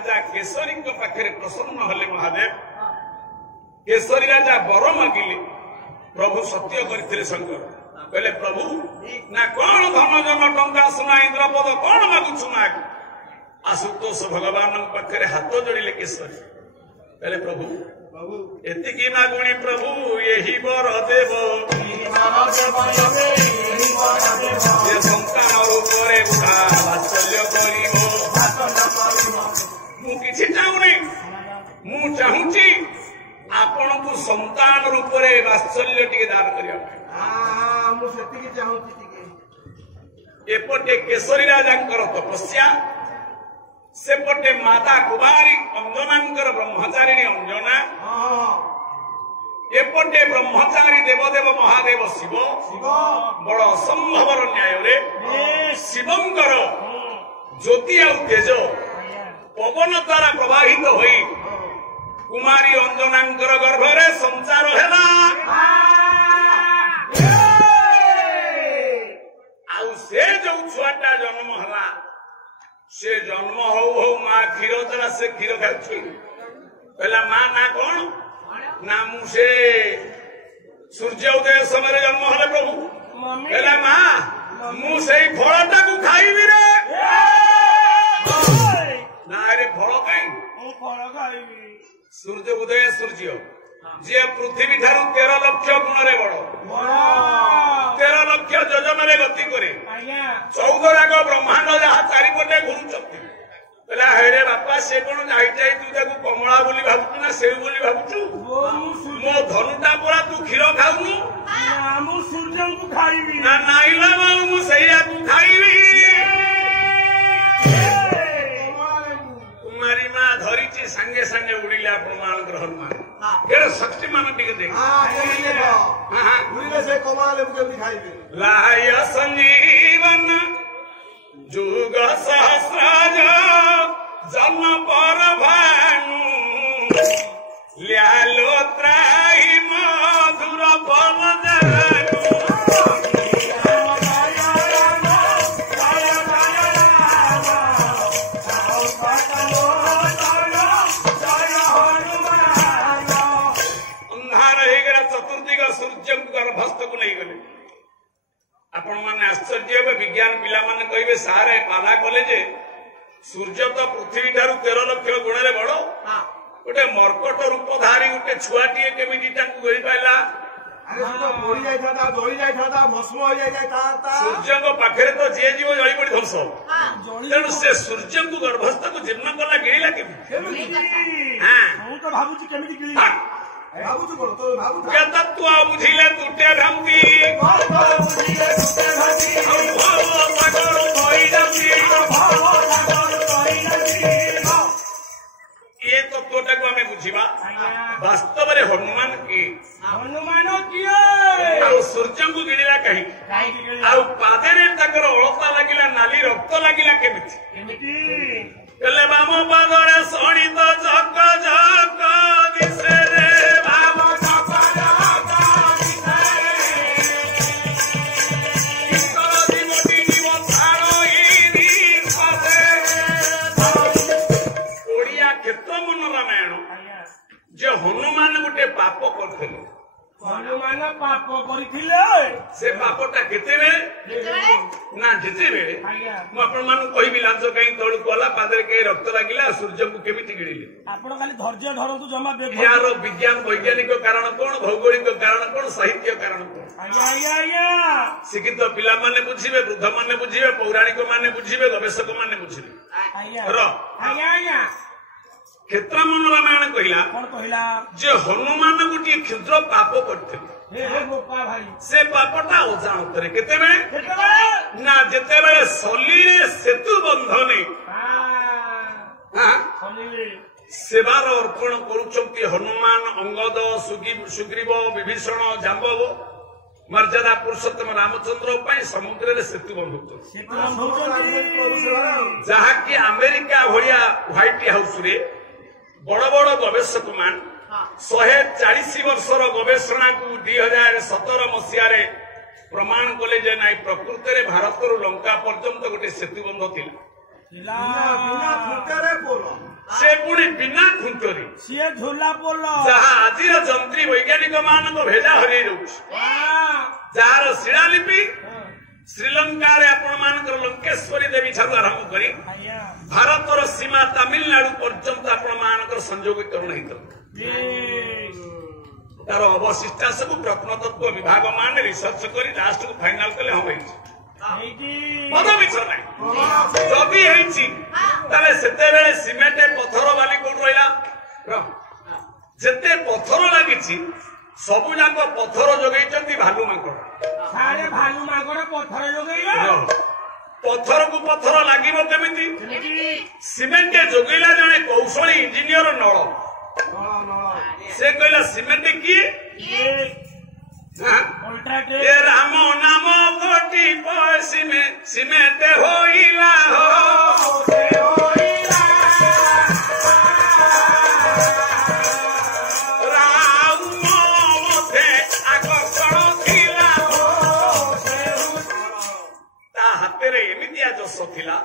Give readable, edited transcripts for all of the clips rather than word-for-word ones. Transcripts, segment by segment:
राजा केसरी पाखे प्रसन्न हले महादेव केसरी राजा बर मागिले प्रभु सत्य करते शंकर कहले प्रभु ना कौन धन जन टंका सुना इंद्रपद कौन मागुछु ना आशुतोष भगवान पाखे हाथ जोड़िले केसरी कहले प्रभु एतिकी मागुणी प्रभु यही बर देव संतान रूपरे वात्सल्य मुझे चाहूनी मु चाहूची आपण को संतान रूपरे वात्सल्य टी दान करिया एपटे केसरी राजा तपस्या सेपटे माता कुमारी अंजनांकर ब्रह्मचारिणी अंजना एपटे ब्रह्मचारी देवदेव महादेव शिव बड़ असंभवर न्याय शिवंकर ज्योति आ तेज पवन द्वारा प्रवाहित होई कुमारी अंजनांकर गर्भरे संचार हेला आउ से जो छुआटा जन्म हला से जन्म हो माँ क्षीर द्वारा से क्षीर खाऊँ कहला माँ ना कौन ना मुझे सूर्य उदय समय जन्म हले प्रभु कहला माँ मुझे फलटा को खाइबी रे ना रे फल कहीं सूर्य उदय सूर्य जी पृथ्वी ठारू 13 लक्ष गुण रे बड़ 13 लक्ष योजन रे गति करे 14 राग ब्रह्मांड जहाँ चारिपटे घुरुचती कहला हेरे बापा से कौन जाई तू ताकू कमला बोली भावुचु ना सेव बोली भावुचु मो धनुटा परा तू क्षीर खाऊनु सूर्य को खाइबी ना नाइला मु सैया को खाइबी कुमारी माँ धरीची संगे संगे उड़िले प्रमाण हनुमान शक्ति मान देख लाय संजीवन जुग सहस्राज जन पर भानु ल्यालो त्राही मधुर फल गर्भस्थ को नहीं गले आपण मैंने आश्चर्य विज्ञान पिला माने कहे सारे पाला कले जे सूर्य तो पृथ्वी ठारू 13 लक्ष गुण रे बड़ गोटे मर्कट रूपधारी गोटे छुआटी केमिति गई पाला सूर्य पाखे तो जी जीव जली पड़ी ध्वंस तेणु से सूर्य को गर्भस्थ को जीर्ण कला गिरिला केमी तत्व बुझिले तुटे भ्रांति ये तत्वटा को आम बुझा वास्तव में हनुमान किए सूर्य को गिरिला कहीं पादे अलता लगिला नाली रक्त लगिला केमिति बाम पादरे शोणित जक जक दिशे रे जो हनुमान गोटे पाप करते हनुमान पाप करथिले से पापटा केते बेले ना जेते बेले मु आपण मान कहिबी लांच कहीं तळु कोला पादरे के रक्त लागिला सूर्य को केमिति गिरिले आपण खाली धैर्य धरंतु जमा यार विज्ञान वैज्ञानिक कारण कोन भौगोलिक कारण कोन साहित्य कारण कोन शिक्षित पिला माने बुझिबे वृद्ध माने बुझिबे पौराणिक माने बुझिबे गवेषक माने बुझिबे क्षेत्रमन रामायण कहला जे हनुमान गोटे क्षुद्र पाप करते से पापटा अजाणत ना जिते सली सेतु बंधने सेवार अर्पण करुछंती हनुमान अंगद सुग्रीव विभीषण जाम्बव मर्यादा पुरुषोत्तम रामचंद्र समुद्र सेतु बंधुच जहाँकि अमेरिका भाया व्हाइट हाउस रे बड़ बड़ गवेषक मान 140 वर्षर गवेषणा को 2017 मसीह प्रमाण कले जे नाई प्रकृत में भारत लंका पर्यंत गोटे सेतुबंध थिला से पुणी बिना खुंटरी सी झूला पोल जहाँ आज जंत्री वैज्ञानिक मान भेजा हरई जार शिलालिपि श्रीलंकार आपण लंकेश्वरी देवी ठार आरंभ कर भारतर सीमा तमिलनाडु पर्यंत आपण संयोगीकरण होता तार अवशिष्टा सब प्रत्नतत्व विभाग मान रिसर्च कर लास्ट को फाइनाल कले हम मत मिछ ना जदि सीमेंट पथर बाली कोट रहा जिते पथर लगी सबू जाक पथर जोगई भालू माकड़ भालू माकड़ पथर जोगई पथर को पथर लगे केमी सीमेंट जोगैला जड़े कौशली इंजीनियर नल से कहला सीमेंट किए राम नाम कोटि सीमेंट होइला राम मथे आकर्षण थिला ता हाथ रे एमितिया जस थिला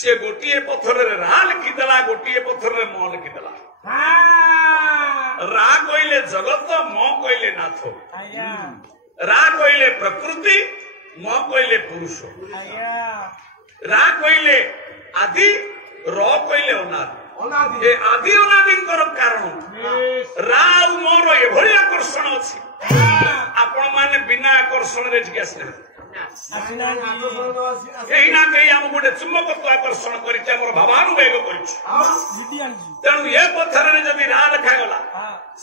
से गोटिए पथर रे रा लिखिदेला गोटिए पथर रे म लिखिदेला रा कहले जगत म कहले नाथ रा कहले प्रकृति म कहले पुरुष रा कहले आदि र कहले अनादि आदि अनादि कारण रा मोर एभली आकर्षण अच्छी आपण माने बिना आकर्षण रे ठीक आसना कहीं ना कहीं आम गोटे चुंबकत्व आकर्षण कर भावानुवेग तेणु ये पत्थर जब रा लिखागला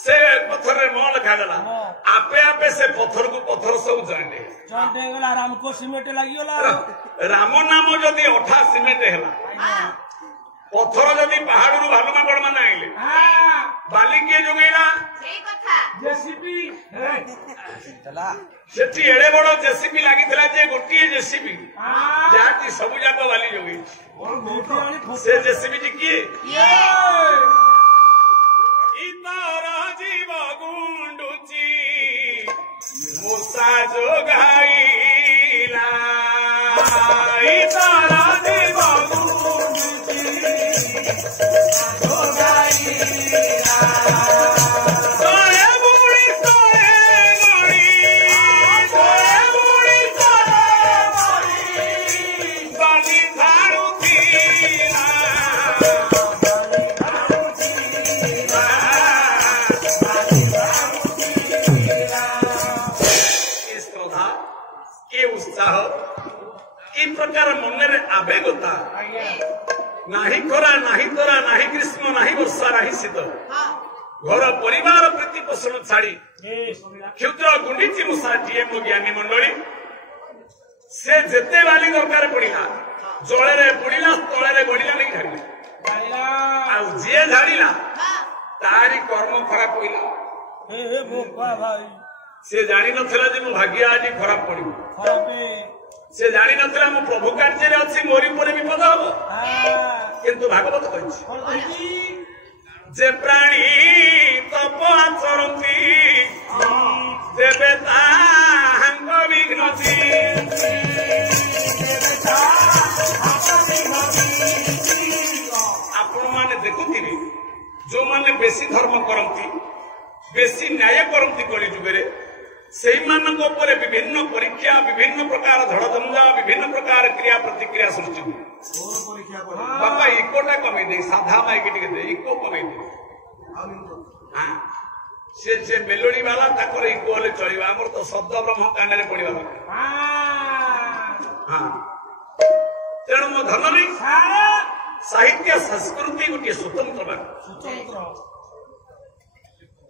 से पत्थर म लिखागला आपे आपे से पत्थर को पत्थर सब जॉइंट राम को सीमेंट लगी राम नाम जदि अठा सीमेंट है पत्थर जदि पहाड़ रू भालू माकड़ मान आइले बाली किए जोगैला सेठी एड़े बड़ जेसीबी लगी जे गोटे जेसीबी जहाँ सबू जाक बाली जोगई से जेसीबी जी किए इतर जीव गुंडुची मूसा जोगाईला इतर जीव गुंडुची जोगाईला प्रकार मन में आवेगता नाही खरा नाही तरा नाही ग्रीष्म नाही वर्षा नाही शीत घर परिवार प्रीति पोषण छाड़ी क्षुद्र गुंडीची मूषा टीएम ज्ञानी मंडली से जेते बाली दरकार पड़ा जल बुड़ला तले गड़ा नहीं झाड़ा जी झाड़ा तारी कर्म खराब पड़ा से जानी नथिला जे मो भाग्य आज खराब पड़ो से जानी नथिला मो प्रभु कार्य अच्छी मोरी पर विपद हम किंतु भागवत कही जे प्राणी तप आचरती देवे विघ्न आपण मैंने देखुथिबे जो माने बेसी धर्म करती बेसी न्याय करती कली जुगे से विभिन्न परीक्षा विभिन्न प्रकार धड़धंजा विभिन्न प्रकार क्रिया प्रतिक्रिया सृष्टि हुए बापा इकोटा कमे दे साधा माइक दे इको कमे दे से मेलोडी वाला ताकर इको हेले चलिबा हमर तो शब्द ब्रह्म कान रे पड़िबा हां तेणु मो धननी साहित्य संस्कृति गोटे स्वतंत्र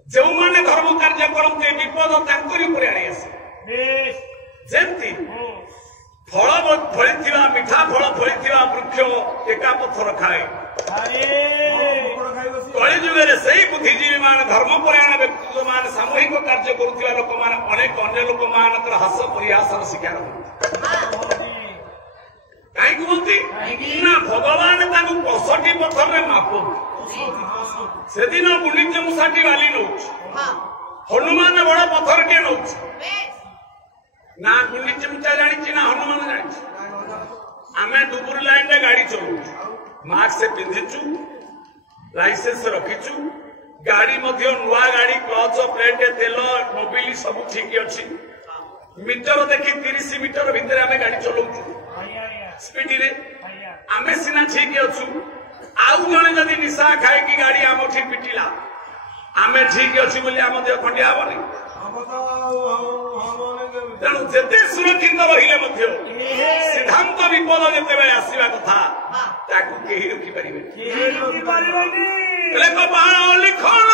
जो माने धर्म कार्य करते विपद तांकरी ऊपर आनी आसे जेमती फल फली मिठा फल फली वृक्ष एका पत्थर खाए कली जुगे से बुद्धिजीवी मान धर्मपरायण व्यक्ति मान सामूहिक कार्य करुवा लोक मान अनेक अन्य लोक मान हास परिहासर शिकार कहीं कहती ना भगवान 65 पत्थर में माप से दिन गुंडीच मूषाटी बाली नौ हनुमान बड़ पत्थर टे नौ ना गुंडीच मूषा जानी ना हनुमान जानी आम डुबुर लाइन रे गाड़ी चलू मास्क से पिंधिचु लाइसेंस रखिचु गाड़ी मध्य नुआ गाड़ी क्लच प्लेट तेल मोबिल सब ठीक अच्छी मीटर देखी 30 मीटर भितर आम गाड़ी चलाऊ स्पीड रे आमे सीना ठीक अच्छु आउ जड़े जदि निशा खाई गाड़ी आम ठीक पिटिला आमे ठीक अच्छी बोली आम देह खंडिया हेनी तेणु जिते सुरक्षित रहिले सिद्धांत विपद जिते आसवा कथा ताकू केही रखिपारे कपाल लिखण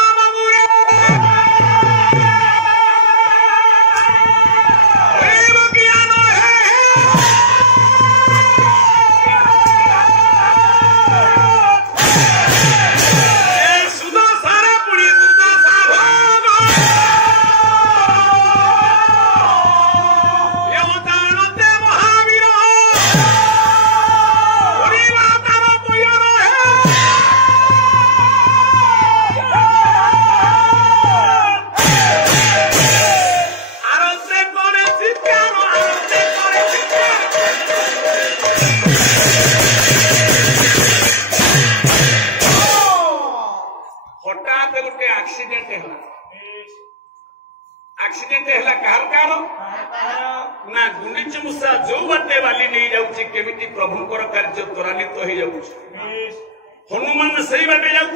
ना गुंडीच मूषा जो बाटे वाली नहीं जाऊँगी केमिति प्रभुंकर कार्य त्वरान्वित हो जाऊँगी हनुमान से बाटे जाऊँ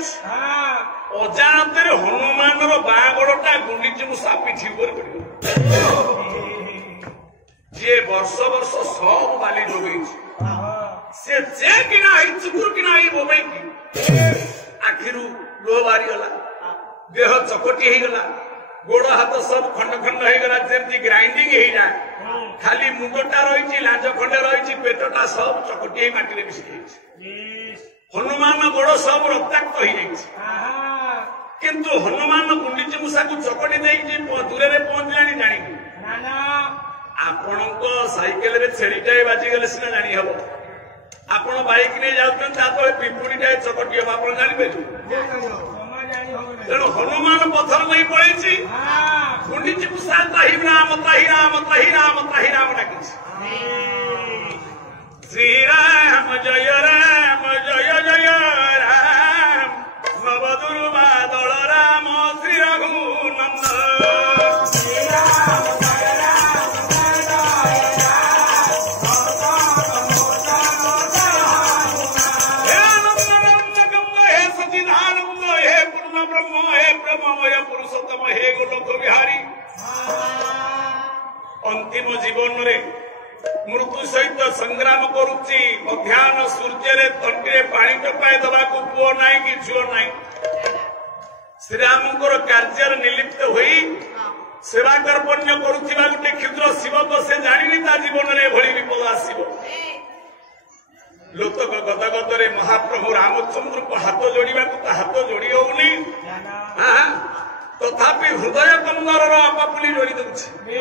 अजाणत हनुमान बाँ गोड़टा गुंडीच मूषा पिठी पर पड़ जी वर्ष वर्ष सब बाली जोगे से किना चुकुर किना बोबई की आखिर लो बारी गला देह चकटी हो गला गोड़ हाथ सब खंड खंड होगा जमी ग्राइंडिंग हो जाए खाली मुंडटा रही लांच खंडे रही पेटटा सब चकटी माटी मिसी हनुमान गोड़ सब रक्ताक्त हो किंतु हनुमान गुंडीच मूषा को चकटी दे दूर में पहुंचला जानी आपण साइकेल रे छेड़ीटाए बाजिगले सीना जानी हम आपण बाइक नहीं जाते पिंपुड़ीटाए चकटी हम आप जानी तेणु हनुमान पथर नहीं पड़े गुंडीच मूषा त्राही राम त्राही राम त्राही राम त्राही राम डाक श्री राम जय जय राम नवदुर्वा दल राम श्री रघुनंदन पुरुषोत्तम हे गोलोक बिहारी अंतिम जीवन रे मृत्यु सहित संग्राम करुच्ची अध्यान सूर्य रे तंटी पानी टपाए दबा को पुओ नाई कि झुओ नाई श्रीरामंकर कार्य निलिप्त होई सेवा कर्पण्य करुथिबा गुटे क्षुद्र शिवक से जानिनी ता जीवन रे भली विपद आसीबो लोतक गदगदरे महाप्रभु रामचंद्र को हाथ जोड़वा को हाथ जोड़ी होनी तथापि हृदय कंदर अपापुली जोड़ी दूसरी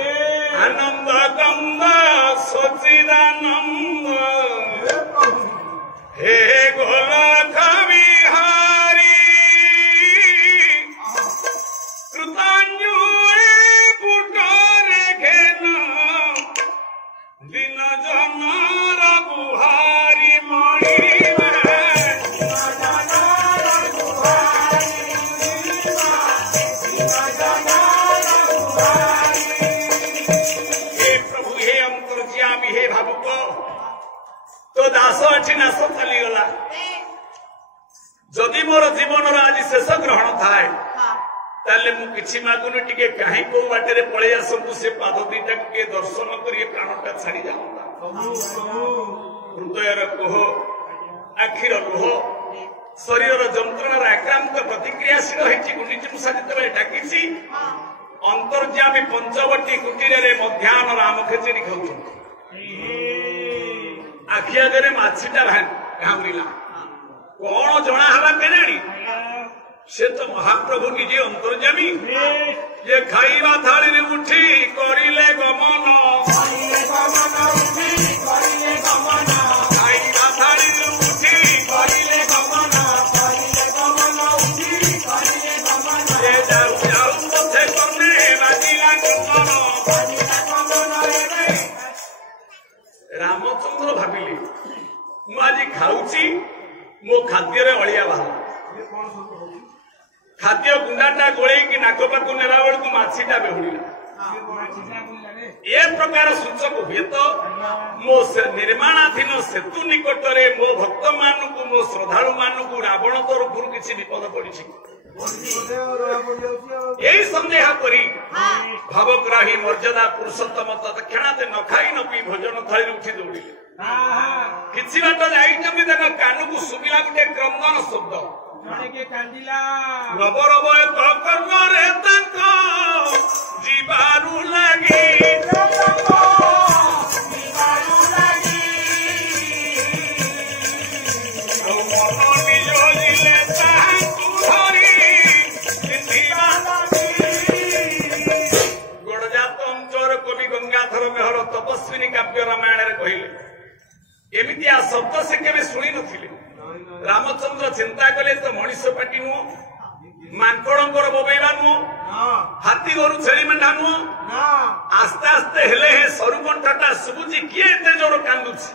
आनंद कंद सचिदानंद हे गोलक बिहारी कृतांजलि पुटरे घेन दिन जनर बुहारी मणि तो दास अच्छी नाश चलीगला जदि मोर जीवन आज शेष ग्रहण थाए ताले मुझे मागुनि टिके कहीं को बाटे पलि आसतु से पाद दीटा के दर्शन कर प्राणटा छाड़ी जाता हृदय कोह आखिर लुह शरीर जंत्रणार आक्रांत प्रतिक्रियाशील होती गुंडीच मूषा जिते डाकी अंतर्जामी पंचवटी कुटीर मध्याह्न राम खेचेरी खाऊ आखि आगे माछीटा घाउला कौन जना हवा केजाणी से तो महाप्रभु निजे अंतर्जामी ये खाइबा थाली उठी करिले गमन खाइबा थाली उठी करिले गमन ये जाऊ जाऊ पथे करने बाजिला कंदन रामचंद्र भाविले मु आज खाऊची मो खाद्य अलिया बाहर खाद्य गुंडाटा गोलैकी नाक पाखु नेला बेलू माछीटा बेहुड़िला ए प्रकार सूचक हुए तो मो निर्माणाधीन सेतु निकटरे मो भक्त मानू मो श्रद्धालु मानू रावण तरफ किसी विपद पड़ी यही संदेह करी भावग्राही मर्यादा पुरुषोत्तम तत्क्षणाते न खाई न पी भोजन थली उठी दौड़िले किसी बात जाइछन्ति कान को सुबिला गोटे क्रंदन शब्द नवरवय कर्मरे जीवारू लगी तपस्विनी काव्य रामायण कहले एमती आ शब्द से केवे शुणी नथिले रामचंद्र चिंता कले तो मनीष पाटी नुह मांकड़र बोबेवा नुह हाथी गोरु छेली मेढा नुह आस्ते आस्ते हेले हे सरुकंठटा सुबुची किए एते जोर कांदुछि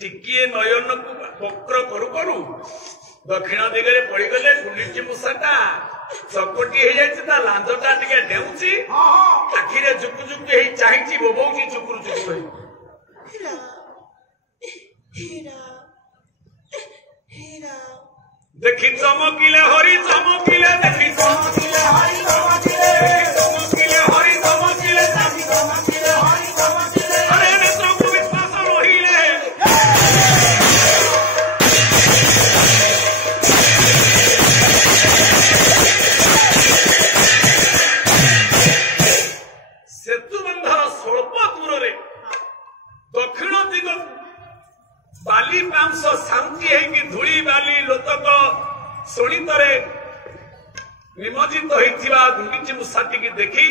टिकिए नयन को वक्र करू करू दक्षिण दिगरे पड़ी गले गुंडीची मूषाटा चकटी हो जाए लांजटा टे डेउची आखिरे जुक जुक चाहिए बोबौची चुकुर चुकुर देखी चमकिले हरि चमकिले देखी चमकिले हरि चमकिले चमकिले हरि चमकिले चमकिले हरि चमकिले अरे नेत्र को विश्वास रहिले सेतुबंधर स्वल्प दूर दक्षिण दिग बाली पांश शांति है धूली बाली लोतक शोणितरे निमज्जित होइथिबा गुंडीची मूषाटी की देखी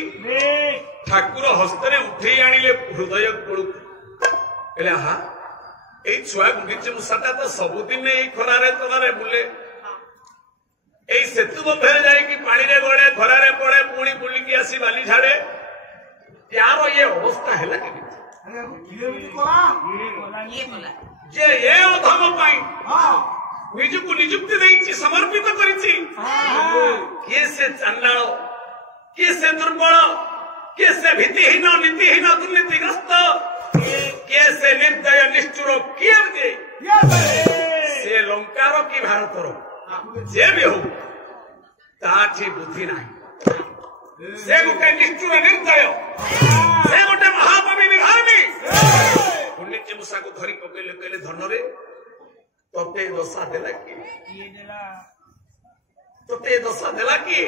ठाकुर हस्तरे उठे आनिले हृदय कोळू एला हा ए छुआ गुंडीची मूषाटा तो सबुदिन ए खरारे तरारे बुले ए सेतु बंधरे जाई कि पानी रे गळे खरारे पड़े पुणी बुलिकी आसी बाली झाड़े यार ये अवस्था है जे ये अधम पाई निजुको निजुक्ति देइछि समर्पित करिछि किए से चांडाल किए से दुर्बल किए से भीतिहीन नीतिहीन दुर्नीतिग्रस्त किए से निर्दय निष्ठुर किए दे से लंकार कि भारतर जे भी हो ताठी बुद्धि नाही से गोटे निष्ठुर निर्दय से गोटे महापापी विधानी गुंडीची मूषा को धरी पकेले कहले धନରେ तोते दशा देला किए तोते दशा देला किए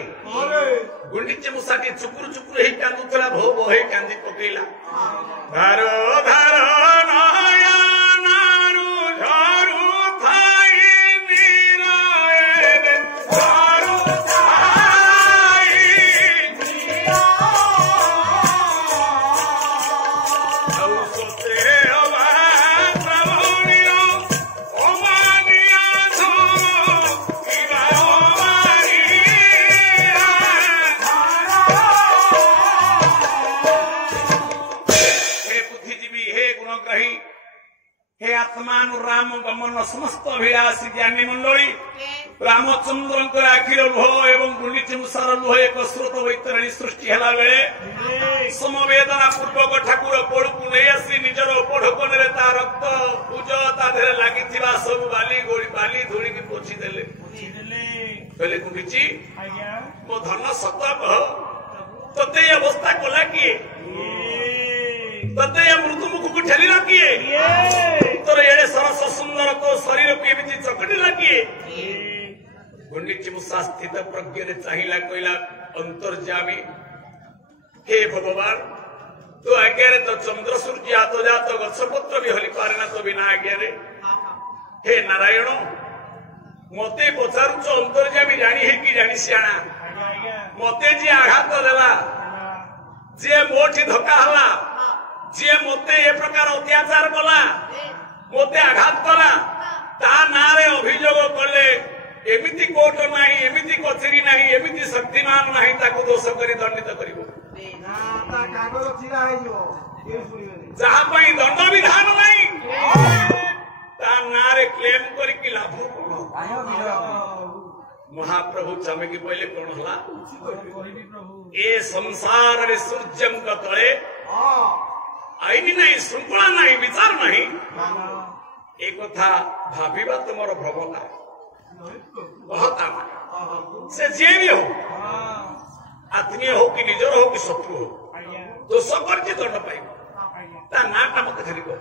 गुंडीची मूषाटी चुकुर चुकुर हे कांदुथला भो भो हे कांदी पकेला धारो धारो नयनारू झारू थाई निराए झारू थाई औसते हे आत्मान राम गमन समस्त अभिलाषी ज्ञानी मंडली रामचंद्र आखिर लुह एवं गुंडीची मूषार लुह एक स्रोत वैतरणी सृष्टि हेला बेले समवेदना पूर्वक ठाकुर कोड़ू नहीं आसी निजर ओपढ़कन ता रक्त पूज ता लगी सब बाली गोली बाली धूली की पोछी देले कहले गुंडीची मो धन सत कह तते अवस्था कला किए तते मृत्युमुख को ठेली किए तोर एड़े सरस सुंदर तो शरीर को एमती चकटी लगे गुंडीची मूषा स्थित प्रज्ञ चाहिला कहला अंतर्जामी हे भगवान तो आज्ञा तो चंद्र सूर्य हाथ जात गछपत्र भी हली पारे ना तो बिना आज्ञा हे नारायण मते पचारुच अंतर्जामी जानी है कि जानी सियाणा मते जी आघात देला जे मोठी धक्का हला जे मते ए प्रकार अत्याचार कला मते आघात कला ता नारे अभियोग कले एमिति कोर्ट नाही एमिति कचेरी नाही एमिति शक्तिमान नाही ताको दोष करी दंडित करिवो ना ता कागज चिरा हेजो के सुनिबे जहा पई दंड विधान नाही ता नारे क्लेम करी कि लाभ महाप्रभु चमकी पहले कौन हला प्रभु ए संसार रे सूर्य तले आईनी नहीं श्रृंखला नहीं विचार नहीं एक कथा भाविबा तुमर भ्रमता कहता से जे भी हो आत्मीय हो कि निजर हो कि शत्रु हो दोष करके दंड पाइब ता नाटा मत खाली कह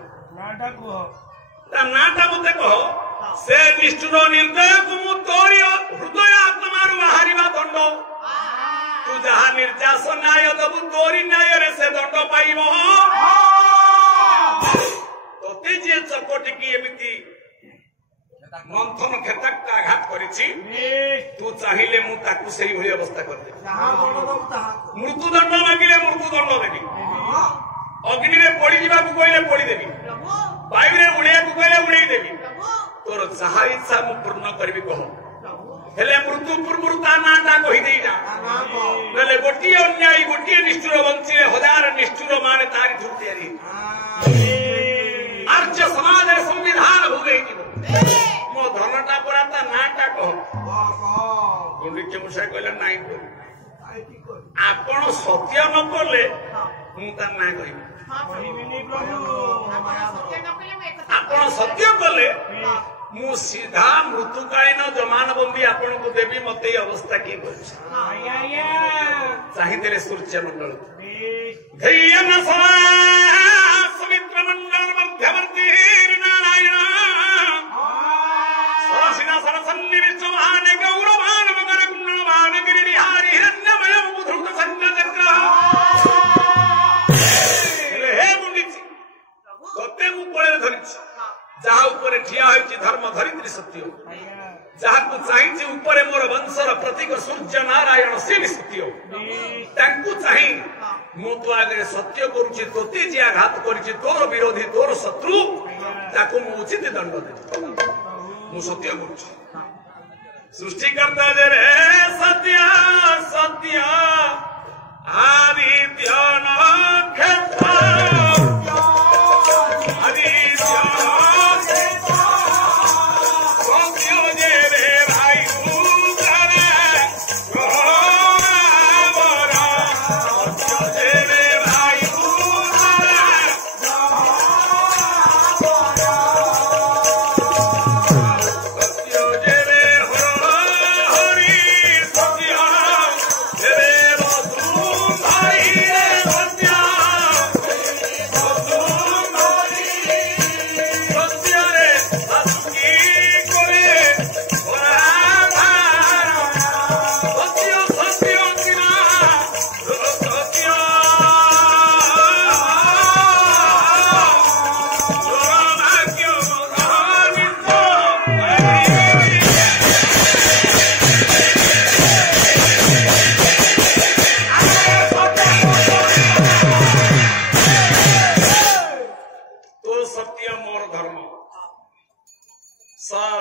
ता नाटा मत कह से निष्ठुर निर्दय को मु तोरी हृदय आत्मार बाहरिबा दंड तू जहा निर्जास न्याय दबु तोरी न्याय रे से दंड पाइब तोते जे चकोटी की एमिति मंथन क्षेत्रक आघात करिछि तू चाहिए मु ताकू सही भली अवस्था कर दे मृत्युदंड मांगिले मृत्युदंड देबी अग्नि रे पड़ी जीवा को कहले पड़ी देबी वायु रे उड़िया को कहले उड़ाई देबी तोर जहा इच्छा मु पूर्ण करबी कह हेले मृत्यु पूर्व ता नाटा कहि देई जा नले गोटिए अन्यायी गोटिए निष्ठुर वंशी हजार निष्ठुर माने तारी धुर्तियारी आर्य समाज रे संविधान हो गई मो धनटा परा ता नाटा कह गुंडीचे मुसा कहले नाही आपण सत्य न करले मु ता ना कहि आपण सत्य कले मु सीधा मृत्युकालीन जमानबंदी आपण को देवी मते अवस्था की चाहिए सूर्य मंडल धैर्य समित्र मंडल मध्यवर्ती नारायण सरसिना सरसन्निविष्ट महान गौरवान मकर कुंडलवान गिरिहारी हिरण्यमय बुधृत संज्ञ चक्र हे मुंडिची तते मु कोळे धरिछि जहा ऊपर ठिया होइछि धर्म धरित्री सत्य जहा को चाहिछि ऊपर मोर वंशर प्रतीक सूर्य नारायण से भी सत्य तांकु चाहि मु तो आगे सत्य करूछि तोते जे आघात करिछि तोर विरोधी तोर शत्रु ताको मु उचित दंड दे मु सत्य करूछि सृष्टिकर्ता जे रे सत्य सत्य आदित्य नक्षत्र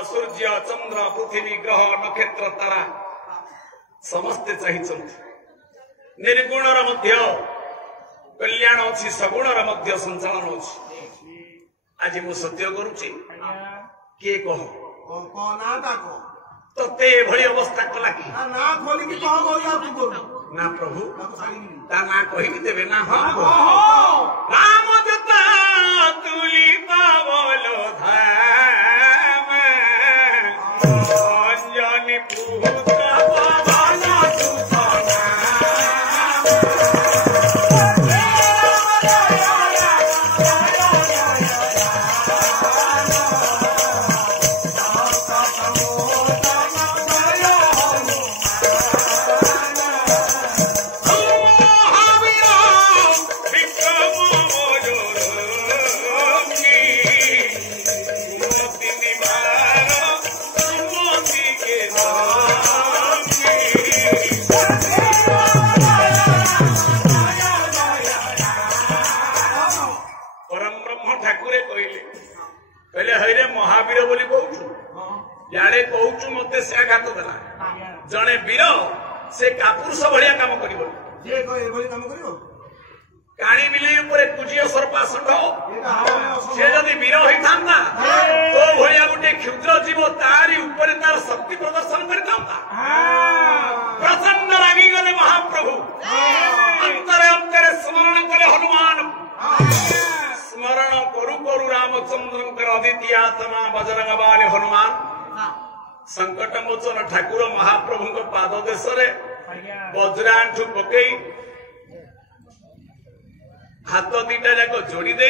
सूर्य चंद्र पृथ्वी ग्रह नक्षत्र तारा समस्ते चाहिए निर्गुण मध्य कल्याण अच्छी सगुण मध्य संचालन अच्छी आज मु सत्य करुच्ची किए कह तते भली अवस्था कला कि ना प्रभु ता ना कहि देबे ना राम जता तुली पावलो धाम अंजनी पुत्र पावला सुसना महावीर बोली कहूँ यारे कहूँ मत से आघात देला जड़े वीर से कापुरुष भाया कम कर काणी बिले ऊपर कुजियो सरपा षंढ से जदि वीर होता तो भाया गोटे क्षुद्र जीव तारी ऊपर तार शक्ति प्रदर्शन करता प्रचंड रागिगले महाप्रभु अंतरे अंतरे स्मरण कले हनुमान स्मरण करू करू रामचंद्र अद्वितीय आत्मा बजरंग बाली हनुमान संकट मोचन ठाकुर महाप्रभु पाद देश वज्रांठु पकई हाथ दीटा जाक जोड़ी दे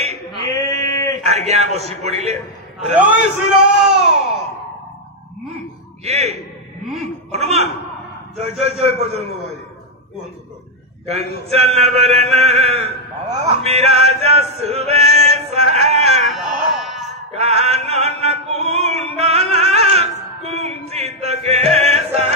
आज्ञा बसी पड़े किए हनुमान जय जय जय बजरंग बली कंचन वरण विराज सुवेश कानन कुंडल कुंचित केसा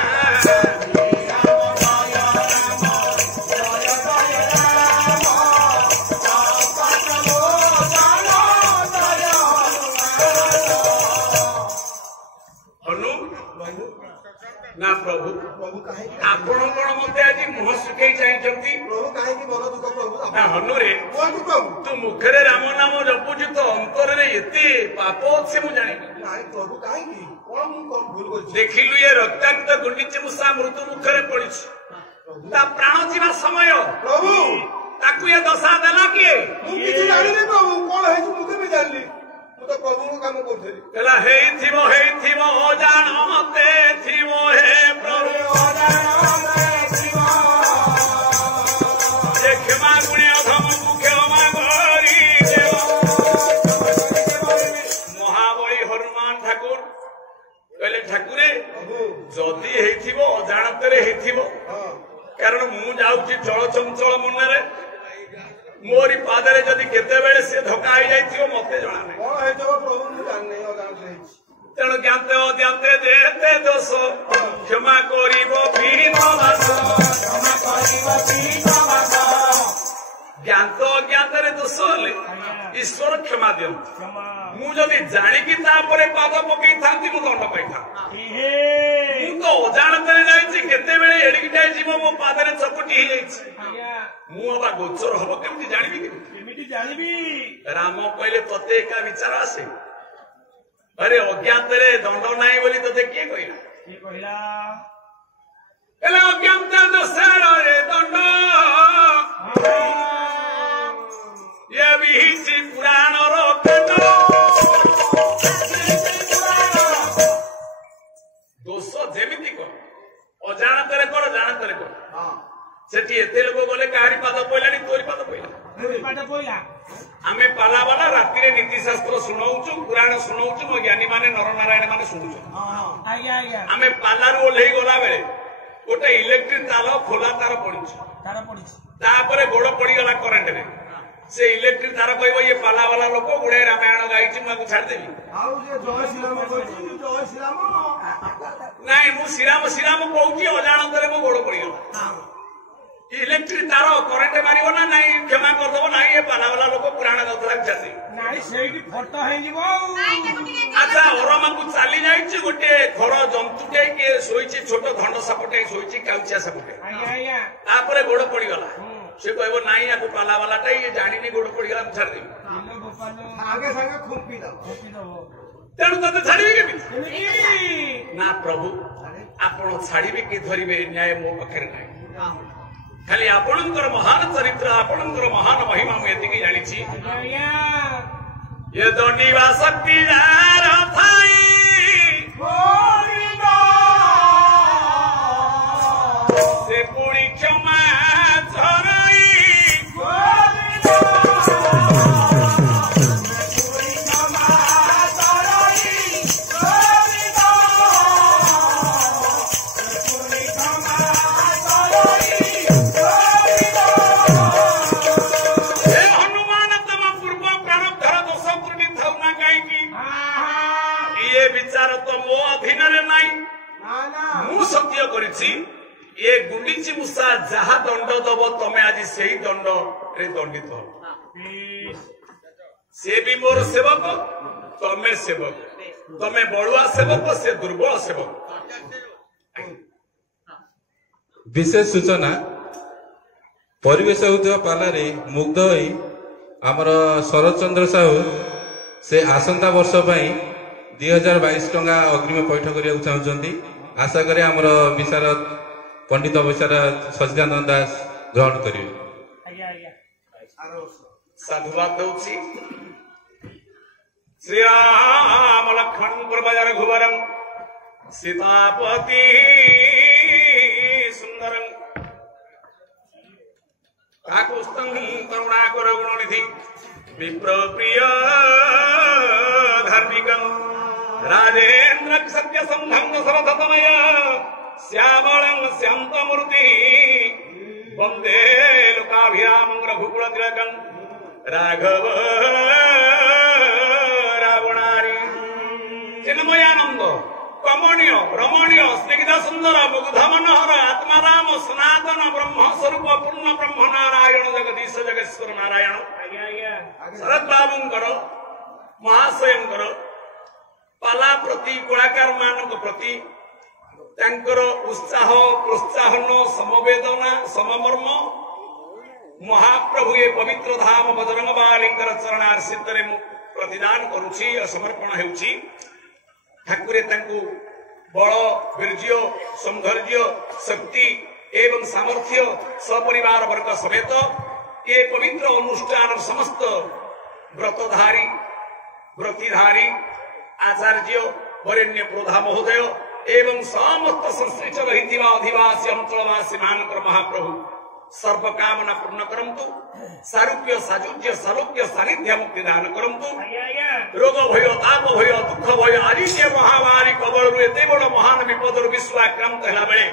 ना प्रभु प्रभु काहे आपण कौन मत आज मुह सुखई चाहती प्रभु काहे की मन दुख प्रभु ना हनुरे प्रभु तू मुखरे राम नाम जपुचु तो अंतर एते पाप अच्छे मुझे जानी नाई प्रभु काहे की कौन मु भूल कर देखिलु ये रक्ताक्त गुंडीची मूषा मृत्यु मुखरे पड़ी ता प्राण जीवा समय प्रभु ताकू ये दशा देला किए मु किछि जानि नै प्रभु कोन है मु केबे जानली मु तो प्रभु को काम करथली कला हेइथिबो जानते थिबो हे प्रभु जे क्षमा गुणे अधम क्षमा करी देव महाबली हनुमान ठाकुर कहले ठाकुरे जदि हेइथिबो अजाणतरे हेइथिबो कारण मु जाउची चल चंचल मनरे मोरी पादरे जदि केते बेले से धक्का आई जाइथिबो मते जणा नै कोन है जो प्रभु मु जान नै अजान है तेणु ज्ञाते अज्ञाते देते दोष क्षमा करिबो भीतवास ज्ञात अज्ञाते दोष हेले ईश्वर क्षमा दियंती मु जदि जानिकी तापरे पाद पकई थांती मु दंड पाई था मु तो अजाणते जाइछि केते बेले एडिकिटा जीव मो पादरे चकुटी हे जाइछि मु अबा गोचर हबो केमति जानिबी केमति जानिबी राम कहले तते एका विचार आसे अरे अज्ञातरे दंड नाही बोली तते किए कहला एले अज्ञात दोषर रे दंड ये विहिची पुराण रो कांड दोष जेमिति को अजाणतरे कर जानतरे कर सेठी एते लोक गले काहारी पाद पइलानी तोरी पाद पइला आमे पाला वाला राति रे नीति शास्त्र सुनाउछु पुराण सुनाउछु मो ज्ञानी माने नर नारायण माने सुनुछु आमे पाला रो ओल्हेई गला बेले गोटे इलेक्ट्रिक तार खोला तार पड़िछु तापरे गोड़ पड़ी गला करंट रे से इलेक्ट्रिक तार कहबो ये पाला वाला लोक गुडे रामायण गाइछि माकु छाड़ देबी आउ जे जय श्री राम कहछि जय श्री राम नाही मु श्रीराम श्रीराम कहूची अजाणतरे मो गोड़ पड़ी गला इलेक्ट्रिक तार करंट मारिबो ना नाही क्षमा कर दबो नाही ये पाला वाला लोक पुराण गाउतला छासी नाही सेठी फोटो हे जीवो अच्छा ओरमा को चाली जाइछि गोटे घर जंतुटे के सोइछि छोट धंड सापटे सोइछि काउचिया सापटे आया आया तापरे गोड़ पड़ी गला से कहबो नाही याको पाला वालाटा ये जानिनी गोड़ पड़ी गला छाड़ देबी आलो गोपालो आगे संगे खुपी दो तेणु तते छाड़िबे केमिति केमिति ना प्रभु आपण छाड़िबे कि धरिबे न्याय मो पखरे नाही खाली आपणकर महान चरित्र आपणकर महान महिमा मु एतिकी जानिछि आया ये दंडीवा शक्ति जार थाई से पुणी क्षमा झरई ये गुंडीची मूषा जहा दंड दब तमे आज से ही दंड रे दंडित हो से भी मोर सेवक तमे सेवक तमे बड़ुआ सेवक से दुर्बल सेवक विशेष सूचना परिवेश होता पालारे मुग्ध होई आमर शरद चंद्र साहू से आसंता वर्ष 2022 टंका अग्रिम पैठ करने चाहते आशा करे आमर विशारद पंडित विशारद सचिदानंद दास ग्रहण करेंगे। साधुवाद दौची श्रीराम लक्ष्मण प्रभजर घुवरम सीतापति सुंदरम काकुस्तम करुणाकर गुणनिधि विप्र प्रिय धार्मिकम राजेन्द्र सत्य संभंग सरथतमय श्यामलं शांतमूर्ति वंदे लोकाभिराम रघुकुल तिलकं राघव रावणारी चिन्मयानंद कमनीय रमणीय स्निग्ध सुंदर मुग्ध मनोहर आत्माराम सनातन ब्रह्म स्वरूप पूर्ण ब्रह्म नारायण जगदीश जगेश्वर नारायण शरद बाबूंकर महाशयंकर पाला प्रति कलाकार मानक प्रति तांकर उत्साह प्रोत्साहन समवेदना सममर्म महाप्रभु ये पवित्र धाम बजरंग बालींकर चरणार्शित प्रतिदान करुछि समर्पण हेउछि ठाकुरे तांकु बल वीर्य सौंदर्य शक्ति एवं सामर्थ्य सपरिवार वर्ग समेत ये पवित्र अनुष्ठान समस्त व्रतधारी व्रतिधारी आचार्य वरेण्य प्रधा महोदय एवं समस्त संश्लिष्ट रही अधिवासी अंचलवासी मानकर महाप्रभु सर्वकामना पूर्ण करंतु सारूप्य साजुज्य सरोग्य सानिध्य मुक्ति दान करंतु रोग भय ताप भय दुख भय आदित्य महामारी कबल एते बड़ महान विपद विश्व आक्रांत है बेले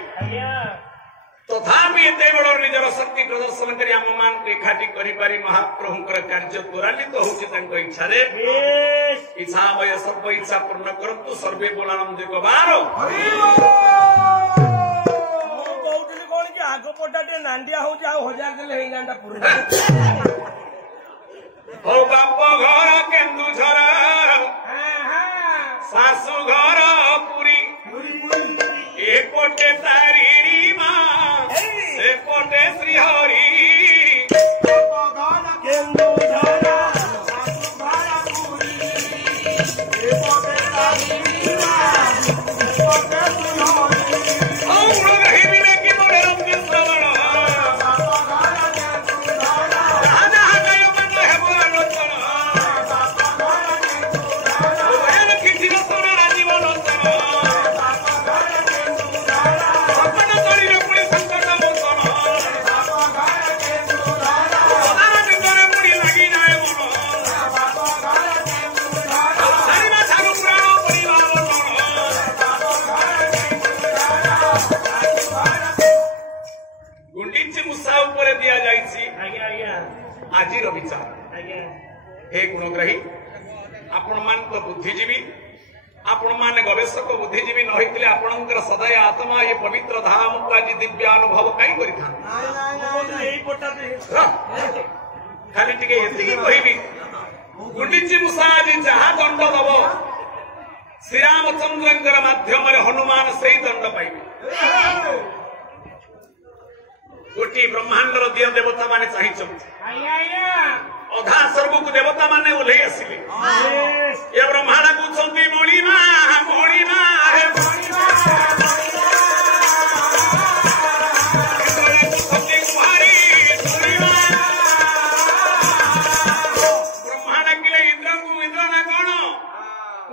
तथापि एते बड़ निजर शक्ति प्रदर्शन कर आम मान एकाठी करि महाप्रभुंकर कार्य त्वरान्वित होछि तांको इच्छा रे इच्छामय सर्व इच्छा पूर्ण करंतु सर्वे बोलानंद बार आग पटा नांडिया हो जाओ 1000 देले हे नांडा पूरा ओ बाप घर केन्दुझर सासु घर पुरी एपटे तारी मां सेपटे श्रीहरि केन्दुझर सासु घर पुरी एपटे तारी मां सेपटे श्रीहरि आज विचार हे गुणग्राही आपण मान बुद्धिजीवी आपण मान गवेषक बुद्धिजीवी नहींले आपणकर सदैव आत्मा ये पवित्र धाम को आज दिव्य अनुभव कहीं करि खाली टिके एतिकी कहिबी गुंडीची मूसा आज जहा दंड दब श्री रामचंद्रंकर माध्यम हनुमान सही दंड पाइबे गोटी ब्रह्मांडर दिय देवता माने चाहिछंती अधा सर्व को देवता माने ओल्हे आसिले ये ब्रह्मांड कहउछंती मणिमा हे मणिमा ब्रह्मांड किले इंद्र को इंद्र ना कोन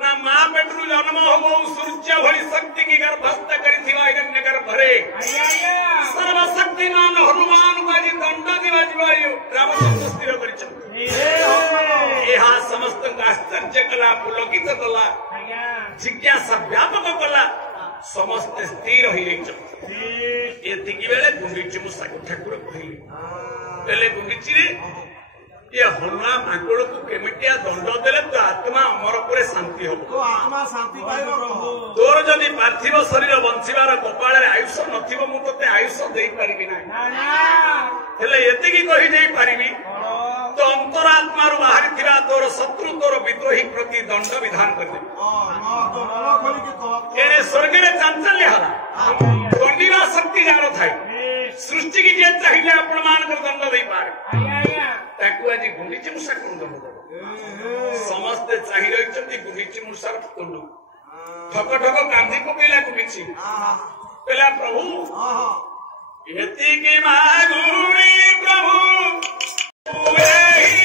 ना मां पेटरू जन्म होबो सूर्य भली शक्ति की गर्भस्थ करिथिवा हिरण्य गर्भरे सर्वशक्तिमान हनुमान को आज दंड दिवा जीवायु रामचंद्र स्थिर करिछंती यह समस्त आश्चर्य कला पुलकित कला जिज्ञासा व्यापक कला समस्त स्थिर हो एतिकी बेले गुंडीची मूसा ठाकुर कहले गुंडीची रे ये हनुमान मांगड़ को केमिटिया दंड देले तो आत्मा अमर पर शांति हो आत्मा शांति पाइबो तोर जदि पार्थिव शरीर बंचिबार कपाल आयुष नथिबो मु तते आयुष देई परिबि ना हेले एतिकी कहि देई परिबि तो अंतरात्मा रु बाहर थिबा तोर शत्रु तोर विद्रोही प्रति दंड विधान कर दे ए स्वर्ग रे चांचल्य हला दंडीवा शक्ति जानो थाई सृष्टि की जे चाहिए आपण मान दंड दे पारे ଆଜ୍ଞା ଆଜ୍ଞା ताकू आज गुंडीची मूषा कोण दंड देबो समस्त चाहि रहिଛନ୍ତି गुंडीची मूषा तुंडु ठक ठक कांदी पकेला गुंडीची पेला प्रभु एति की मागुणी प्रभु एही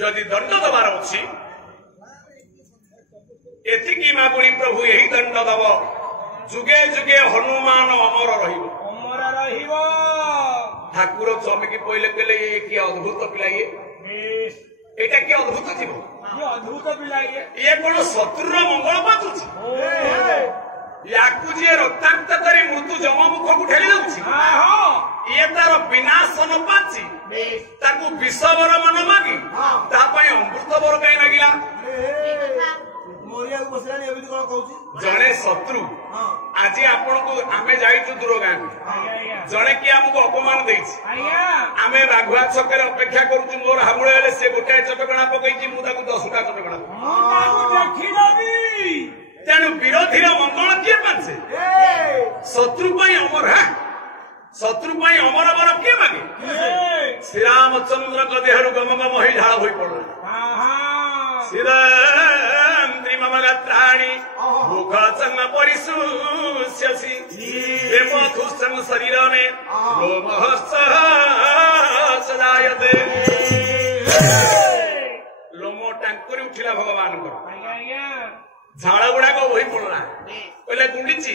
जदि दंड दबार अच्छी एतिकी मागुणी प्रभु यही दंड दब जुगे जुगे हनुमान अमर रहिबो ठाकुर चमकी पहिले कहले ये कि अद्भुत पिला एटा कि अद्भुत थी अद्भुत पिला ये कौन शत्रुर मंगल पाचुची याकू जी रक्ताक्त करी मृत्यु जममुख को ठेली दउची ये तार विनाशन पाची ताकू विषवर मन मागी अमृत बर कहीं लगिला जड़े शत्रु आज आपण को आमे जाइचु दूर गाँ जड़े कि आमको अपमान देछि आमे बाघुआ छकरे अपेक्षा करूछु मोर हामुड़ हेले से गोटे चटकणा पकईछि मु ताकू 10टा चटकणा तेणु विरोधी मंगल किए पांचे शत्रु अमर है शत्रु अमर बर किए मागे श्री रामचंद्र का देहरु गम गम ही झाड़ हो पड़ा श्रीराम मम गात्राणी मुख संग परिशुष्यसि मधुसंग शरीर में लोमहर्ष सजायते लोम टांकुरी उठिला भगवान को झाड़ गुड़ाक वही पड़ना कहले गुंडीची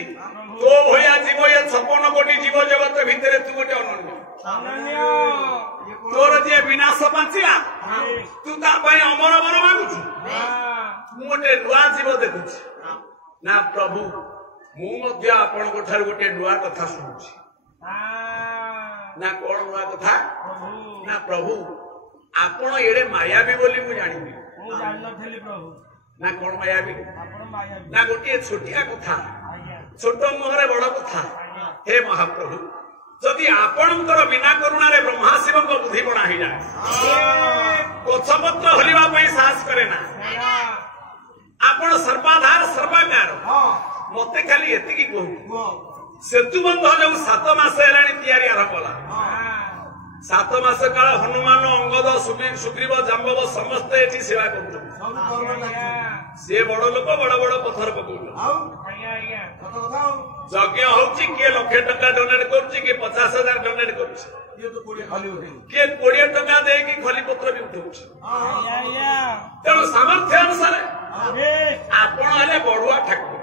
तो भया जीव ये 56 कोटी जीव जगत भितर तू गोटे अनन्य तोर जे विनाश पाचिला तू ता अमर बर मागुछु मु गोटे नुआ जीव देखुछि ना प्रभु मु आपण गोटे नुआ कथा शुणुछि ना कौन नुआ कथा ना प्रभु आपण एड़े मायावी बोली मु जानी प्रभु ना कौन मायावी ना गोटे छोटिया कथा छोट मुहरे बड़ कथा हे महाप्रभु जदि आपणकर बिना करुणा रे ब्रह्मा शिव बुद्धि बणा ही जाए गछपत्र हलिबा साहस करे ना आपण सर्वाधार सर्वाकार मते खाली एतिकी कहू सेतुबंध जो 7 मास हेलाणी तैयारी आरंभ कला 7 मास काल हनुमान अंगद सुग्रीव जाम्बव समस्त एठी सेवा करूछन से बड़ लोक बड़ बड़ पत्थर पकड़ यज्ञ होची किए लक्षे टका डोनेट करुची किए 50,000 डोनेट करुची किए 20 टका दे कि खली पत्र भी उठाउछ तेणु सामर्थ्य अनुसार आपण हेले बड़ुआ ठाकुर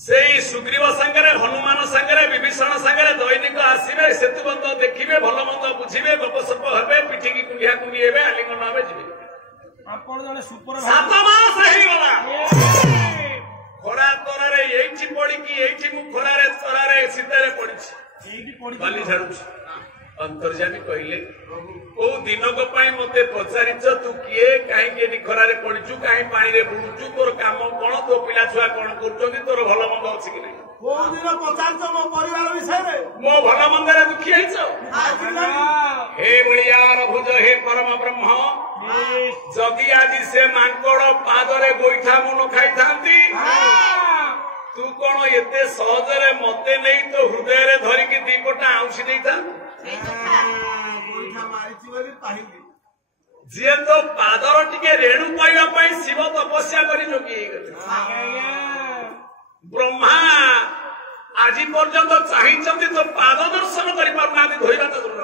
से सुग्रीव संगे हनुमान संगे विभीषण संगे दैनिक आसवे सेतुबंध देखिए भल मंद बुझे गपसप हे पिठिकी कुंडिया कुंडी हे आलिंगन हे जी 7 मास खरा तरार ये पड़ी खरारे तरारे शीतर पड़ी बाली झाड़ू अंतर्जामी कहले को दिनक मत पचारिच तू किए कहीं खरारे पड़ीचु कहीं पानी रे बुड़ुचु तोर काम कौन तो पिला छुआ कौन कर तोर भल मंद अच्छी कि मो भल मंदे दुखी हे बलियार भुज हे परम ब्रह्म जदि आज से मांकड़ पादरे गोईठा मुन खाई तू कौन एते सहजरे मते नहीं तो हृदय रे धरिकी दीपटा आउंसी देता गोईठा मारिची बोली पाहिली जे तो पादर टिके रेणु पाइबा पई शिव तपस्या करी जोगी गले ब्रह्मा आज पर्यंत चाहिए तो पाद दर्शन कर पारना धोइबा तो दूर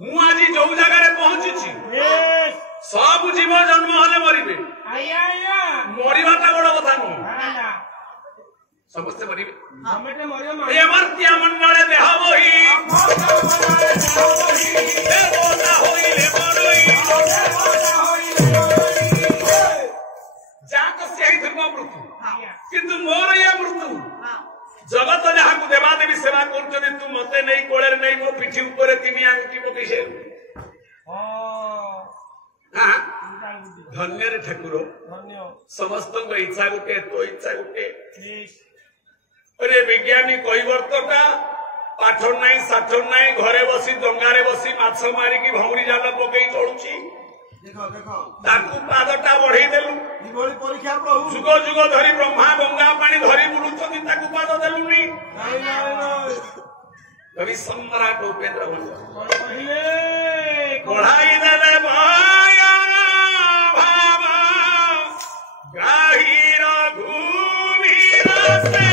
मु आज जो जगह पहुंची सब जीव जन्म हेले मरबे मरवाटा बड़ कथा नुह समस्ते मरबे मर्त्या मंडल देह बही मृत्यु किंतु मोर ये मृत्यु जगत जहाँ को देवादेवी सेवा कर तू मत नहीं कोड़े नहीं मो पिठी ऊपर तीन आंगुठी पकई से धन्य रे ठाकुर समस्त इच्छा गोटे तो इच्छा गोटे अरे विज्ञानी कैवर्तका पाठ नाई साठ नाई घरे बसी डंगारे बसी माछ मारिकी भौरी जाल पकई चलुची ताकू पादटा बढ़ई देलु परीक्षा प्रभु जुग जुग धरी ब्रह्मा गंगा पानी धरी बुलुचंदी ताकू पाद देलुनी कवि सम्राट उपेंद्र बढ़ाई देले माया भाव गाहीर घूमीर से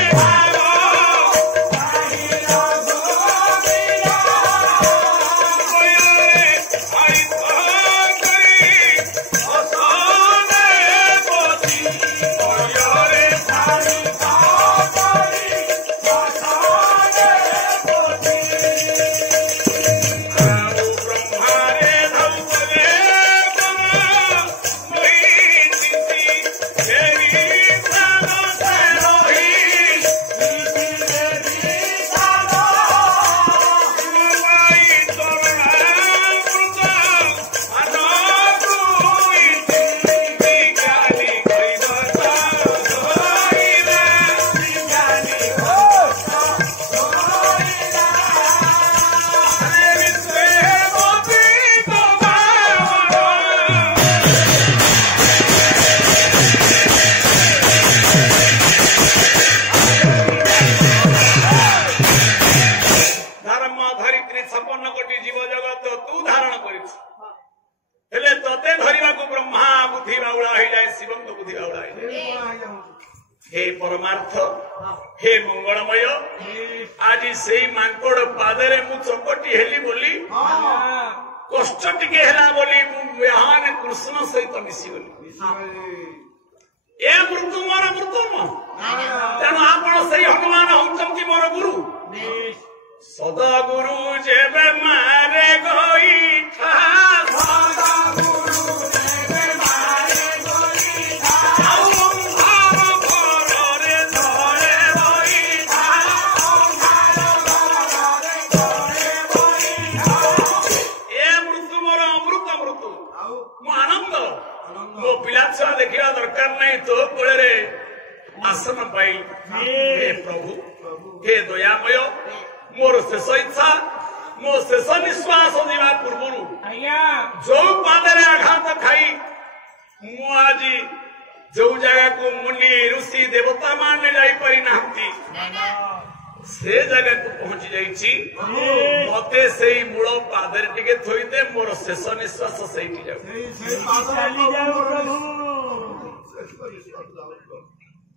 हे परमार्थ हे मंगलमय आज से मांकड़ पादरे मु चपटी हेली बोली कष्ट टिके हेला बोली महान कृष्ण सहित मिसी गली ए मृत्यु मोर मृत्यु तेणु आपण से हनुमान होचंती मोर गुरु सदा गुरु जेबे मारे गोईठा सदा गुरु जेबे मारे गोईठा देखा दरकार नहीं तो कोड़े आसन पाई हे प्रभु हे दयामय मोर शेष इच्छा मो शेष निश्वास दिवा पूर्व जो पादरे आघात खाई मु आज जो जगह को मुनि ऋषि देवता मान जाई पारि नाहंती से जगह को पहुंची जाइछि मते सेई मूल पादरे टिके थोइते मोर शेष निश्वास सेठी जाऊ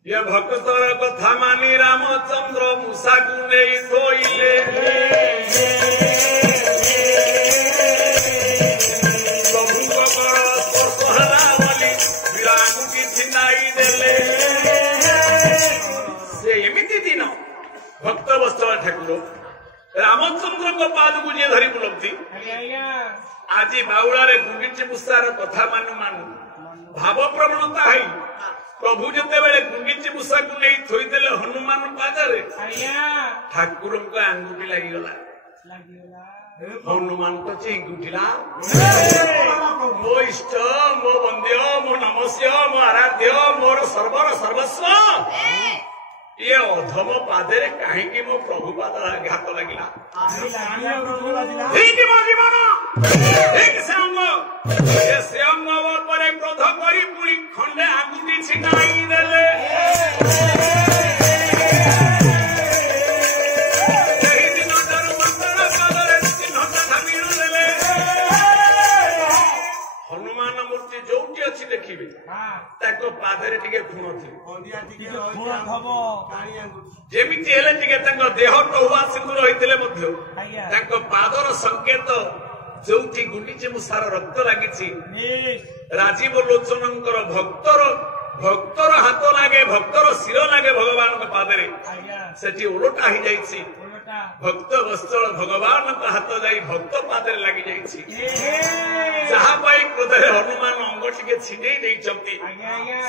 ये भक्तर कथा मानी रामचंद्र मूसा को नहीं थोइले से एमती दिन भक्त वत्सल ठाकुर रामचंद्र पाद को जी धरी बुलती आज बाउला गुंडीची मूसार कथा मानु मानु भाव प्रवणता है प्रभु जिते बेले गुंडीची मूसा को नहीं थोईदेले हनुमान पादरे ठाकुर को आंगुठी लगिगला हनुमान तो चिंगुठिला मो इष्ट मो वंद्य मो नमस्य मो आराध्य मोर सर्वर सर्वस्व ये अधम पादरे कहीं मो प्रभु पाद घात लगिला ठीक मो जीवन ठीक से अंग से अंग पर क्रोध करी पुणी खंडे आंगुठी छिटाई देले ଯେମିତି ହେଲେ ଟିକେ ତାଙ୍କ ଦେହ ଟହୁଆ ସିନ୍ଦୁର ହୋଇଥିଲେ ମଧ୍ୟ ତାଙ୍କ ପାଦର ସଂକେତ ଯୋଉଠି ଗୁଣ୍ଡିଚି ମୂଷାର ରକ୍ତ ଲାଗିଛି ରାଜୀବ ଲୋଚନଙ୍କର ଭକ୍ତର ହାତ ଲାଗେ ଭକ୍ତର ଶିର ଲାଗେ ଭଗବାନଙ୍କ ପାଦରେ ସେଠି ଓଲଟା ହେଇଯାଇଛି ଭକ୍ତ ବତ୍ସଳ ଭଗବାନଙ୍କ ହାତ ଯାଇ ଭକ୍ତ ପାଦରେ ଲାଗି ଯାଇଛି ଯାହା ପାଇଁ କ୍ରୋଧରେ ହନୁମାନ ଅଙ୍ଗ ଟିକେ ଛିଣ୍ଡେଇ ଦେଇଛନ୍ତି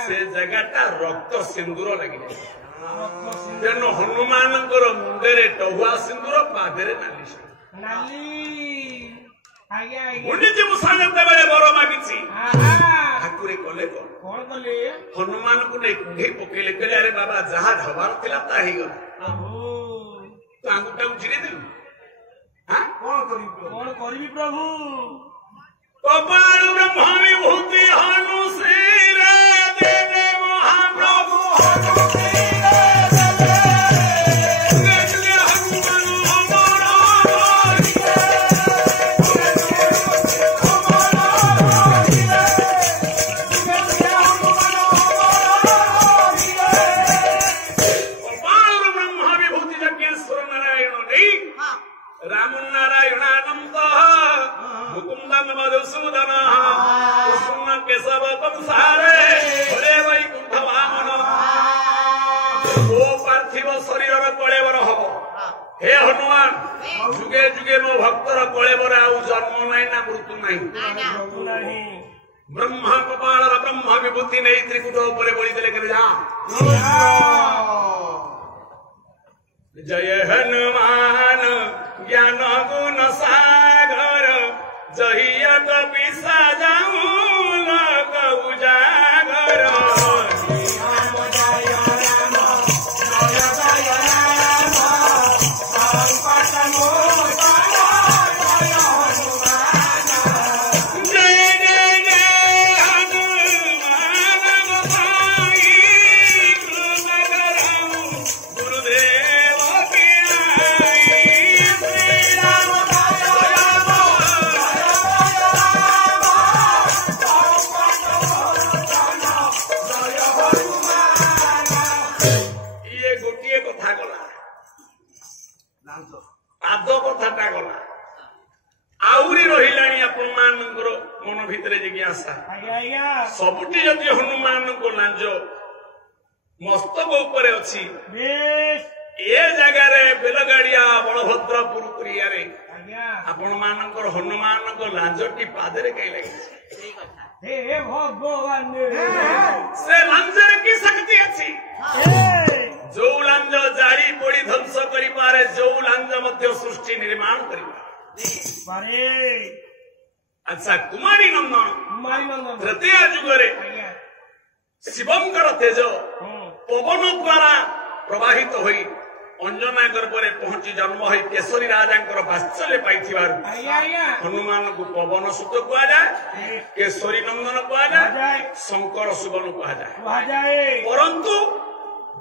ସେ ଜାଗାଟା ରକ୍ତ ସିନ୍ଦୁର ଲାଗିଯାଇଛି ତେଣୁ ହନୁମାନଙ୍କର ମୁଣ୍ଡରେ ଟହୁଆ ସିନ୍ଦୁର ପାଦରେ ନାଲି ଗୁଣ୍ଡିଚି ମୂଷା ଯେତେବେଳେ ବର ମାଗିଛି ଠାକୁରେ କଲେ କଣ କଲେ ହନୁମାନଙ୍କୁ ନେଇ କୁଣ୍ଢେଇ ପକେଇଲେ କହିଲେ ଆରେ ବାବା ଯାହା ହବାର ଥିଲା ତାହା ହେଇଗଲା ତ ଆଙ୍ଗୁଠାକୁ ଛିଡେଇଦେଲୁ କଣ କରିବି ପ୍ରଭୁ କପାଳ ବ୍ରହ୍ମ ବିଭୂତି ହନୁ ଶ୍ରୀରେ ଦେବେ ମହାପ୍ରଭୁ ଶରୀରର କଳେବର ହବ हे हनुमान जुगे जुगे मो भक्तर कलेबर आउ जन्म नहीं ना मृत्यु नहीं ब्रह्मा कपाल ब्रह्म विभूति नहीं त्रिकुट उपरे बोली देले के जा जय हनुमान ज्ञान गुण सागर जहिया कपिसा जाऊं लोक उजागर सबुटी जदि हनुमान को लांज मस्तक ऊपर अच्छी ए जगार बेलगाड़िया बलभद्रपुर क्रिया आपण मानकर हनुमान को लांजटी पादरे कहीं लगे से लांजर की शक्ति अच्छी जो लांज जारी पड़ी ध्वंस करि पारे जो लांज मध्य सृष्टि निर्माण करि पारे अच्छा कुमारी नंदन तृतीय जुगरे शिवंकर तेज पवन द्वारा प्रवाहित होई अंजना गर्भरे पहुंची जन्म होई केशरी राजांकर वात्सल्य पाइथिबारु हनुमान को पवन सुत कुआ जाए केशरी नंदन कुआ जाए शंकर सुवन कुआ जाए परंतु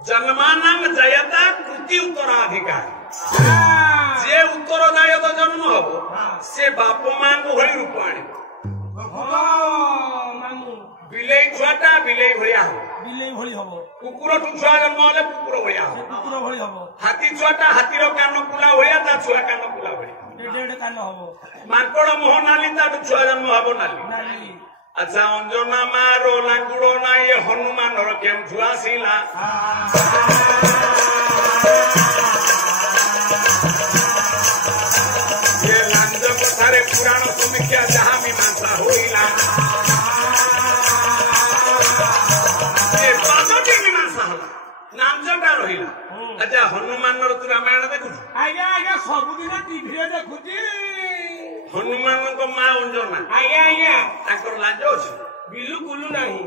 जन्मानां जयता कृति उत्तराधिकारी जे उत्तरदायक जन्म हम से बाप मां को भली रूप आने बिलेई छुआटा बिलेई भलिया हम कुकुर छुआ जन्म हेले कुकुर भलिया हम हाथी छुआटा हाथीर कान कुला भलिया ता छुआ कान कुला भलिया माकड़ मोह नाली ता छुआ जन्म हबो नाली अच्छा अंजना मारो लांगुड़ो ना ये हनुमान केम छुआ सिला पुराण समीक्षा जहाँ मीमांसा होइला मीमांसा होला नामजटा रहिला अच्छा हनुमान रामायण देखु आज्ञा आज्ञा सबुदिन टीवी देखुची हनुमान को माँ अंजना आज्ञा आज्ञा ताकर लाज अछि बिल्कुल नहीं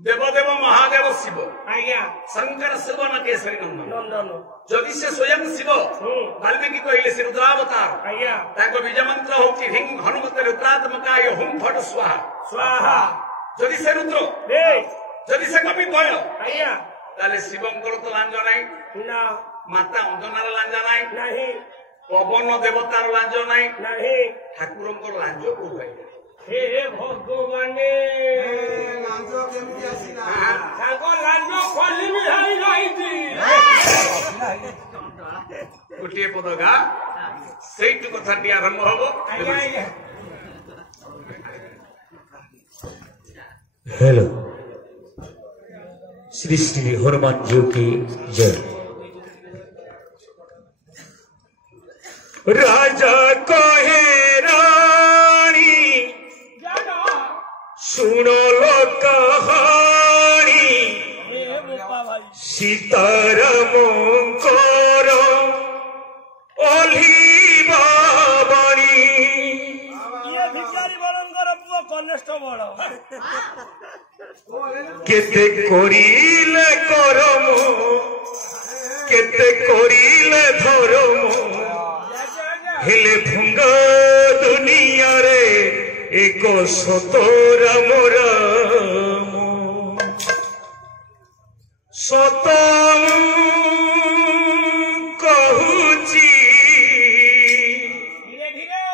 देवदेव महादेव शिव आज्ञा शंकर शिवन केशरी नंदन जदि से स्वयं शिव वाल्मीकि कहले से रुद्रावतार आज्ञा ताको बीज मंत्र होची हिं हनुमते रुद्रात्मकाय हुं फट स्वाहा स्वाहा जदि से रुद्र जदि से कवि कह आज्ञा ताले शिवंकर तो लांज नहीं ना माता अंजनार लांज नहीं नहीं पवन देवतार लांज नहीं नहीं ठाकुरंकर लांज को भाई हे भगवाने ଲାଞ୍ଜ କେମିତି ଆସିଲା ତାଙ୍କ ଲାଞ୍ଜ ଖୋଲି ବି ହେଇ ରହିଛି गोटे पद गा ସେଇଠୁ କଥାଟି ଆରମ୍ଭ ହବ ଆଜ୍ଞା ଆଜ୍ଞା हेलो श्री श्री हनुमान जी की जय। राजा कहे रानी सुनो लो कहानी हे बोपा भाई सीतारामंकर ओल्हिबा बाणी ये भिखारी बड़ंगर पुओ कनेस्टेबल केते करिले करम केते करिले धरम हेले भंग दुनिया रे एक सत राम राम सत कहूची धीरे धीरे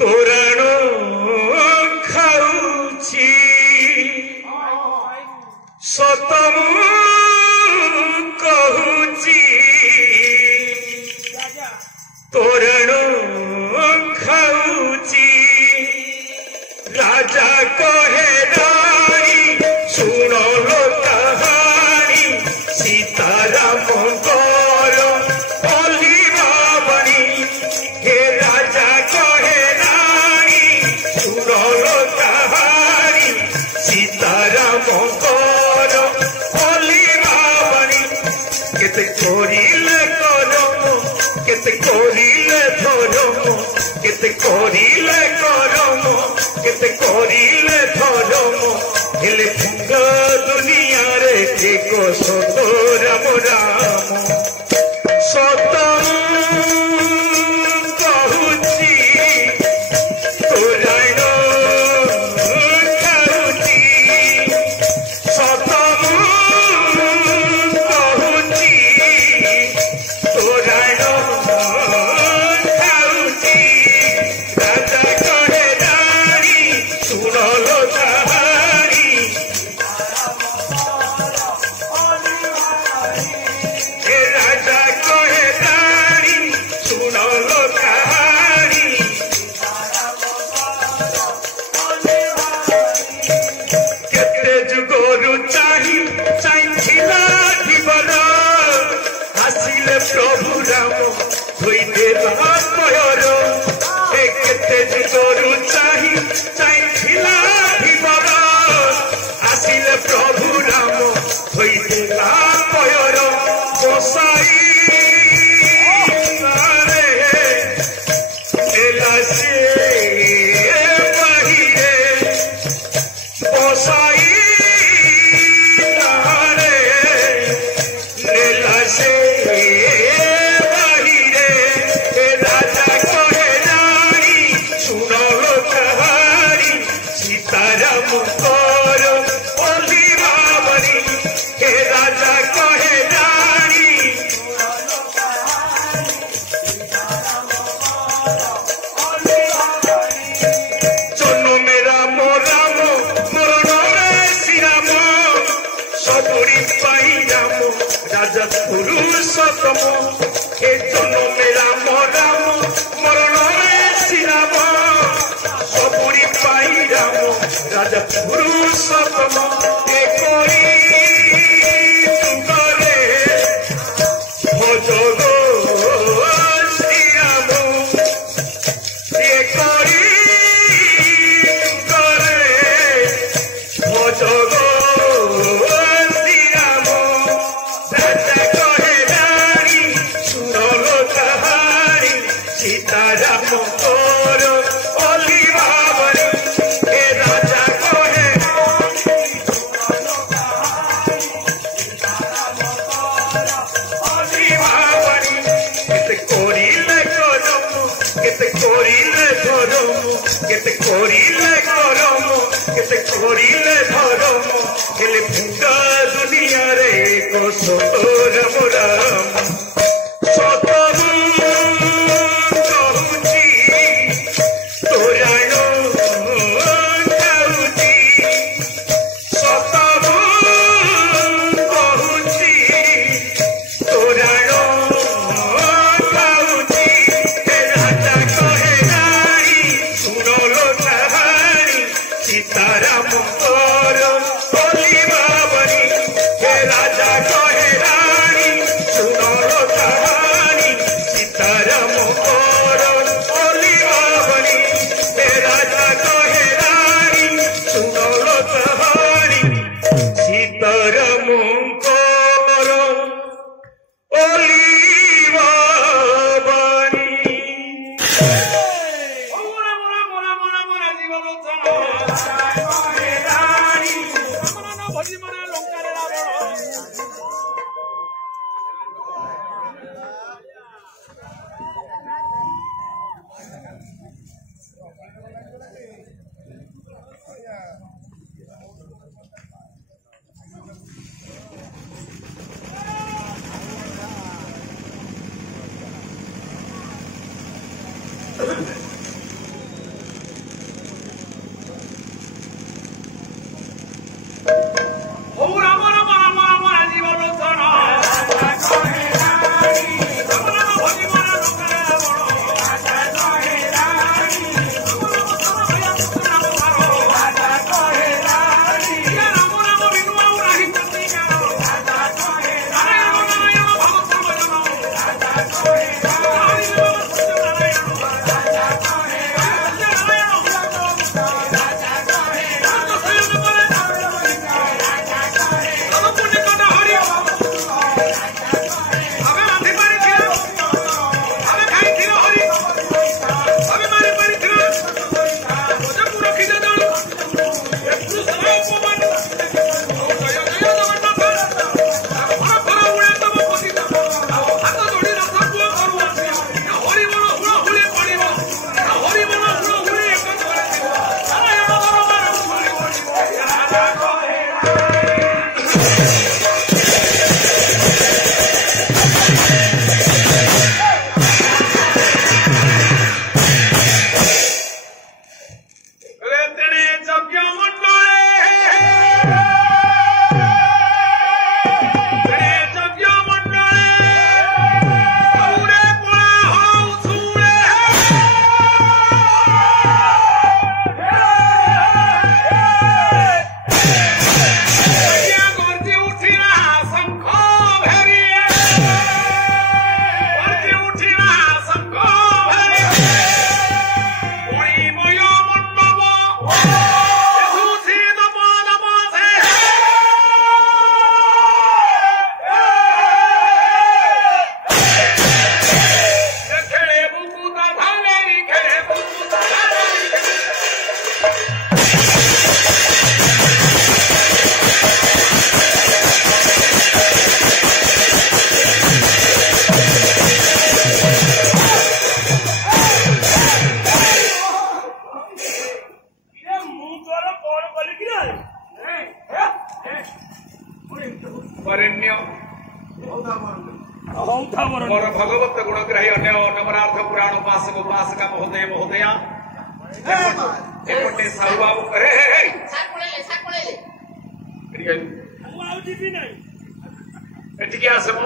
तोरण खाऊची सतम कहूची तोरण खाऊची राजा कहे रानी सुनो लो कहानी सीतारामंकर ओल्हिबा बाणी हे राजा कहे रानी सुनो लो कहानी सीतारामंकर ओल्हिबा बाणी केते करिले करम केते करिले धरम केते करिले करम केते करिले धरम हेले भंग दुनिया रे एक सत राम राम सत कहूची तोरण खाऊची सतम कहूची तोरण खाऊची राजा कहे रानी सुन लो कहानी हे राजा कहे रानी सुन लो कहानी केते जुगरु चाही चाइथिला जीवन आसिले प्रभु राम धोइले भयर हे केते जुगरु चाही चाइथिला जीवन आसिले प्रभु राम धोइले भयर बसाई सारे एला से बाहिरे बसाई नारे लीला से बाहिरे हे राजा कहे रानी सुनो लो कहानी सीतारामंकर ओल्हिबा बाणी हे राजा कहे रानी जन्मे राम राम मरण रे श्रीराम सबुरी पाई राम राजा पुरुषोत्तम हे जन्मे राम राम मरण रे श्रीराम सबुरी पाई राम राजा पुरुषोत्तम हे कोई तुमरे भज गो श्रीराम ये करी करे भज गो श्रीराम राजा कहे रानी सुन लो कहानी सीतारामंकर ओल्हिबा बाणी हे राजा कहे ओल्हिबा बाणी केते करिले करम केते करिले धरम केते करिले करम केते करिले धरम हेले भंग दुनिया रे एक कोसो राम राम सत कहूची तोराण जाऊची सत कहूची तोराण जाऊची राजा कहे रानी सुनलो कहानी सीताराम मोर भगवत गुणग्राही अन्य नवरार्थ पुराण उपासक उपासका महोदय महोदया एपटे साहू बाबू करे एटिके आसम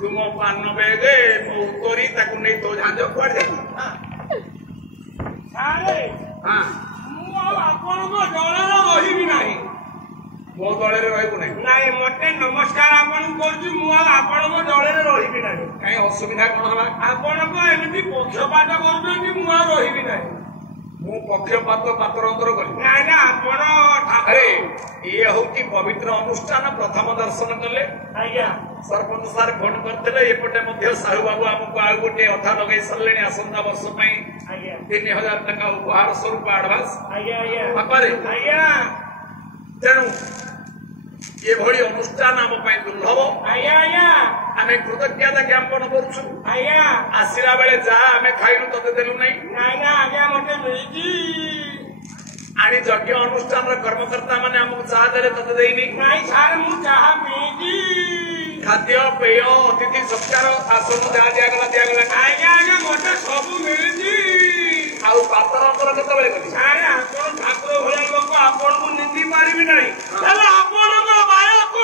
तुम पान बेगे मो तोरी ताकू नहीं तो झांझ पड़ जाए मो दल रही मते नमस्कार आपण दल रही ना कहीं असुविधा कौन है आपड़ी पक्षपात कर रही ना मु पक्षपात पात्र अंतर कर ये हूँ पवित्र अनुष्ठान प्रथम दर्शन कले सरपंच सार फोन करते एपटे साहू बाबू आमको आ गोटे अथा लगे सारे आसंता वर्ष 3000 टका उपहार स्वरूप आडभांस तेणु ये भली अनुष्ठान आम दुर्लभ आम कृतज्ञता ज्ञापन करुचु आसला बेले जा आम खाइलु तते देलु नहीं मते ଆଣି ଯଜ୍ଞ ଅନୁଷ୍ଠାନର କର୍ମକର୍ତ୍ତା ମାନେ ଆମକୁ ଚାହା ଦେଲେ ତତେ ଦେଇନି? ନାଇଁ ସାର୍ ମୁଁ ଚାହା ପିଇଛି। ଖାଦ୍ୟ ପେୟ ଅତିଥି ସତ୍କାର ଆସନ ଯାହା ଦିଆଗଲା ଦିଆଗଲା। ଆଜ୍ଞା ଆଜ୍ଞା ମତେ ସବୁ ମିଳିଛି। ଆଉ ପାତରଙ୍କର କେତେବେଳେ କଲି? ସାର୍ ଆପଣ ଠାକୁର ଭଳିଆ ଲୋକ, ଆପଣଙ୍କୁ ନିନ୍ଦି ପାରିବି ନାହିଁ। ହେଲେ ଆପଣଙ୍କ ବାଳକ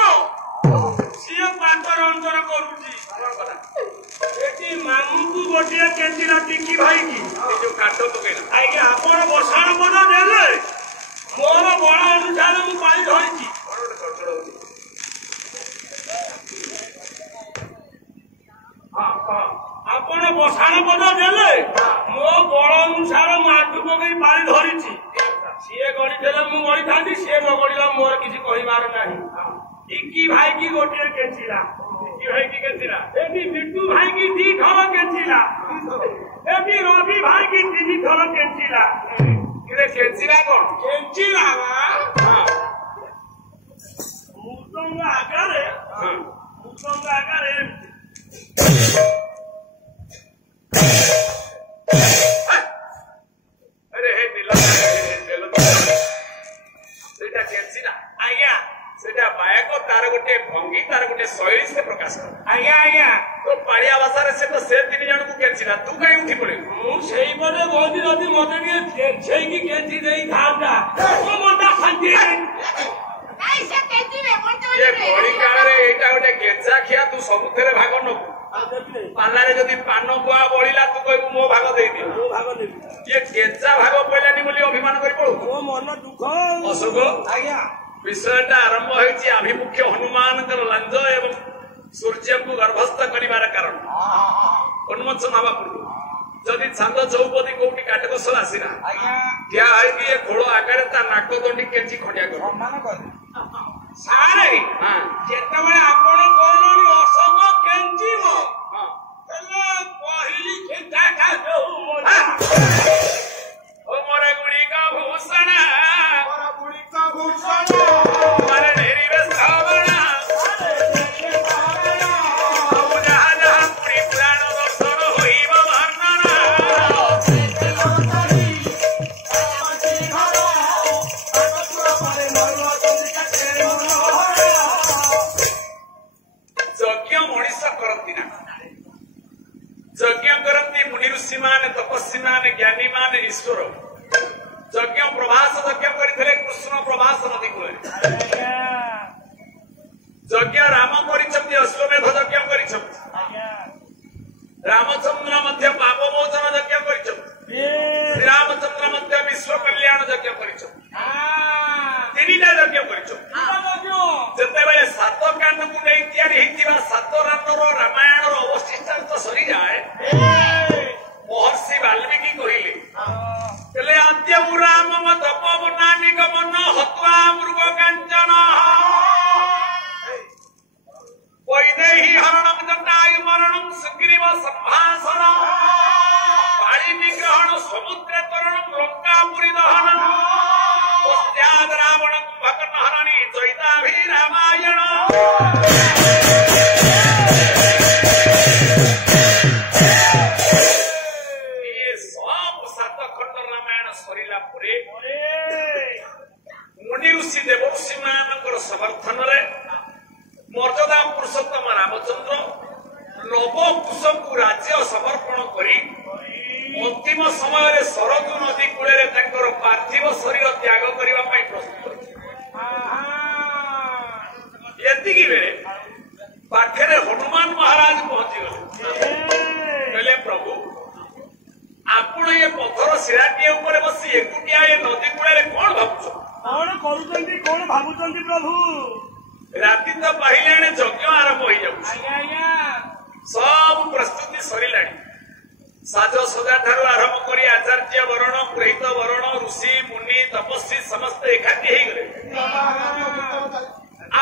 ସିଏ ପାତର ଅନ୍ତର କରୁଛି। ଏଠି ମାମୁଁକୁ ଗୋଟିଏ କେଜିର ଟିକି ଭାଇକି ଯୋଉ କାଠ ପକେଇଲା ଆଜ୍ଞା ଆପଣ ବସାଣ ପଦ ଦେଲେ ମୋର ବଳ ଅନୁସାରେ ମୁଁ ପାଳି ଧରିଛି। ଆପଣ ବସାଣ ପଦ ଦେଲେ ମୋ ବଳ ଅନୁସାରେ ମୁଁ ଆଠୁ ପକେଇ ପାଳି ଧରିଛି। ସିଏ ଗଢିଥିଲେ ମୁଁ ଗଢିଥାନ୍ତି, ସିଏ ନ ଗଢିଲା ମୋର କିଛି କହିବାର ନାହିଁ। ଟିକି ଭାଇକି ଗୋଟିଏ କେଞ୍ଚିଲା, ଟିକି ଭାଇକି କେଞ୍ଚିଲା। ଏଠି ବିଟୁ ଭାଇକି 2 ଥର କେଞ୍ଚିଲା, ଏଠି ରବି ଭାଇକି 3 ଥର କେଞ୍ଚିଲା। କେଞ୍ଚିଲା କଣ? କେଞ୍ଚିଲା ମୃଦଙ୍ଗ ଆଗରେ ଏମିତି। ଆରେ ହେ ନିଲ ସେଇଟା କେଞ୍ଚିଲା ଆଜ୍ଞା ସେଇଟା ବାୟକ, ତାର ଗୋଟେ ଭଙ୍ଗୀ, ତାର ଗୋଟେ ଶୈଳୀ ସେ ପ୍ରକାଶ କରେ। ଆଜ୍ଞା ଆଜ୍ଞା ତ ପାଳିଆ ଭାଷାରେ ସେ ତ ସେ 3 ଜଣଙ୍କୁ କେଞ୍ଚିଲା, ତୁ କାହିଁ ଉଠି ପଡିବୁ? ମୁଁ ସେଇପଟେ ବହୁତ ଯଦି ମତେ ଟିକେ ଛେଇକି କେଞ୍ଚି ଦେଇଥାନ୍ତା ମୋ ମନଟା ଶାନ୍ତି। ଏ ବଳି କାଳରେ ଏଇଟା ଗୋଟେ କେଞ୍ଚା ଖିଆ, ତୁ ସବୁଥିରେ ଭାଗ ନବୁ। ପାଲାରେ ଯଦି ପାନ ବୁଆ ବଳିଲା ତୁ କହିବୁ ମୋ ଭାଗ ଦେଇଦିଅ। ମୁଁ ଭାଗ ନେବି, ଇଏ କେଞ୍ଚା ଭାଗ ପଇଲାନି ବୋଲି ଅଭିମାନ କରି ପଡୁ। ମୋ ମନ ଦୁଃଖ। ଅଶୋକ ଆଜ୍ଞା ବିଷୟଟା ଆରମ୍ଭ ହେଉଛି ଆଭିମୁଖ୍ୟ ହନୁମାନଙ୍କର ଲାଞ୍ଜ ଏବଂ ସୂର୍ଯ୍ୟଙ୍କୁ ଗର୍ଭସ୍ଥ କରିବାର କାରଣ ଉନ୍ମୋଚନ ହେବା ପୂର୍ବରୁ ଯଦି ଛାନ୍ଦ ଚୌପଦୀ କୋଉଠି କାଟକସଲ ଆସିଲା ଠିଆ ହେଇକି ଏ ଖୋଳ ଆଗରେ ତା ନାକ ଦଣ୍ଡି କେଞ୍ଚି ଖଣ୍ଡିଆ କର। ସାରେ ହଁ ଯେତେବେଳେ ଆପଣ କହିଲେଣି ଅଶୋକ କେଞ୍ଚିବ, ହେଲେ କହିଲି କେଞ୍ଚାଟା ଯୋଉ ମଜା। ଓ ମୋର ଗୁଡିକ ଭୂଷଣ ଭୂଷଣ ମୋର ଢେରିବେ ଶ୍ରବଣ ଆଉ ଯାହା ଯାହା ପୁରୀ ପୁରାଣ ଦର୍ଶନ ହୋଇବ ବର୍ଣ୍ଣନା। ଯଜ୍ଞ ମଣିଷ କରନ୍ତି ନା, ଯଜ୍ଞ କରନ୍ତି ମୁନି ଋଷି ମାନେ, ତପସ୍ୱୀ ମାନେ, ଜ୍ଞାନୀ ମାନେ, ଈଶ୍ୱର। ଯଜ୍ଞ ପ୍ରଭାସ ଯଜ୍ଞ କରିଥିଲେ କୃଷ୍ଣ ପ୍ରଭାସ ନଦୀ କୂଳରେ। ଯଜ୍ଞ ରାମ କରିଛନ୍ତି, ଅଶ୍ୱମେଧ ଯଜ୍ଞ କରିଛନ୍ତି। ରାମଚନ୍ଦ୍ର ମଧ୍ୟ ପାପ ମୋଚନ ଯଜ୍ଞ କରିଛନ୍ତି। ଶ୍ରୀରାମଚନ୍ଦ୍ର ମଧ୍ୟ ବିଶ୍ୱ କଲ୍ୟାଣ ଯଜ୍ଞ କରିଛନ୍ତି। 3ଟା ଯଜ୍ଞ କରିଛନ୍ତି। ଯେତେବେଳେ 7 କାଣ୍ଡକୁ ନେଇ ତିଆରି ହେଇଥିବା 7 ରାନର ରାମାୟଣର ଅବଶିଷ୍ଟାଂଶ ସରିଯାଏ, ମହର୍ଷି ବାଲ୍ମୀକି କହିଲେ ହେଲେ ଆଦ୍ୟୁ ରାମ ତପବନାନି ଗମନ ହତ୍ୱା ମୃଗ କାଞ୍ଚନ ବୈଦେହୀ ହରଣଂ ଜଟାୟୁ ମରଣଂ ସୁଗ୍ରୀବ ସମ୍ଭାଷଣ କାଳୀ ନିଗ୍ରହଣ ସମୁଦ୍ର ତରଣଂ ଲଙ୍କାପୁରୀ ଦହନ ପଶ୍ଚାତ୍ ରାବଣ କୁମ୍ଭକର୍ଣ୍ଣ ହରଣୀ ଚୈତାଭି ରାମାୟଣ। ମୁନି ଋଷି ଦେବଋଷି ମାନଙ୍କର ସମର୍ଥନରେ ମର୍ଯ୍ୟାଦା ପୁରୁଷୋତ୍ତମ ରାମଚନ୍ଦ୍ର ଲବକୁଶଙ୍କୁ ରାଜ୍ୟ ସମର୍ପଣ କରି ଅନ୍ତିମ ସମୟରେ ସରଜୁ ନଦୀ କୂଳରେ ତାଙ୍କର ପାର୍ଥିବ ଶରୀର ତ୍ୟାଗ କରିବା ପାଇଁ ପ୍ରସ୍ତୁତ ହୋଇଥିଲେ। ଏତିକି ବେଳେ ପାଖରେ ହନୁମାନ ମହାରାଜ ପହଞ୍ଚିଗଲେ। କହିଲେ ପ୍ରଭୁ ଆପଣ ଏ ପଥର ଶିଳାଟିଏ ଉପରେ ବସି ଏକୁଟିଆ ଏ ନଦୀ କୂଳରେ କଣ ଭାବୁଛ? କଣ କରୁଛନ୍ତି, କଣ ଭାବୁଛନ୍ତି ପ୍ରଭୁ? ରାତି ତ ପାହିଲାଣି, ଯଜ୍ଞ ଆରମ୍ଭ ହେଇଯାଉଛି। ସବୁ ପ୍ରସ୍ତୁତି ସରିଲାଣି। ସାଜସଜା ଠାରୁ ଆରମ୍ଭ କରି ଆଚାର୍ଯ୍ୟ ବରଣ, ପୁରୋହିତ ବରଣ, ଋଷି ମୁନି ତପସ୍ୱୀ ସମସ୍ତେ ଏକାଠି ହେଇଗଲେ।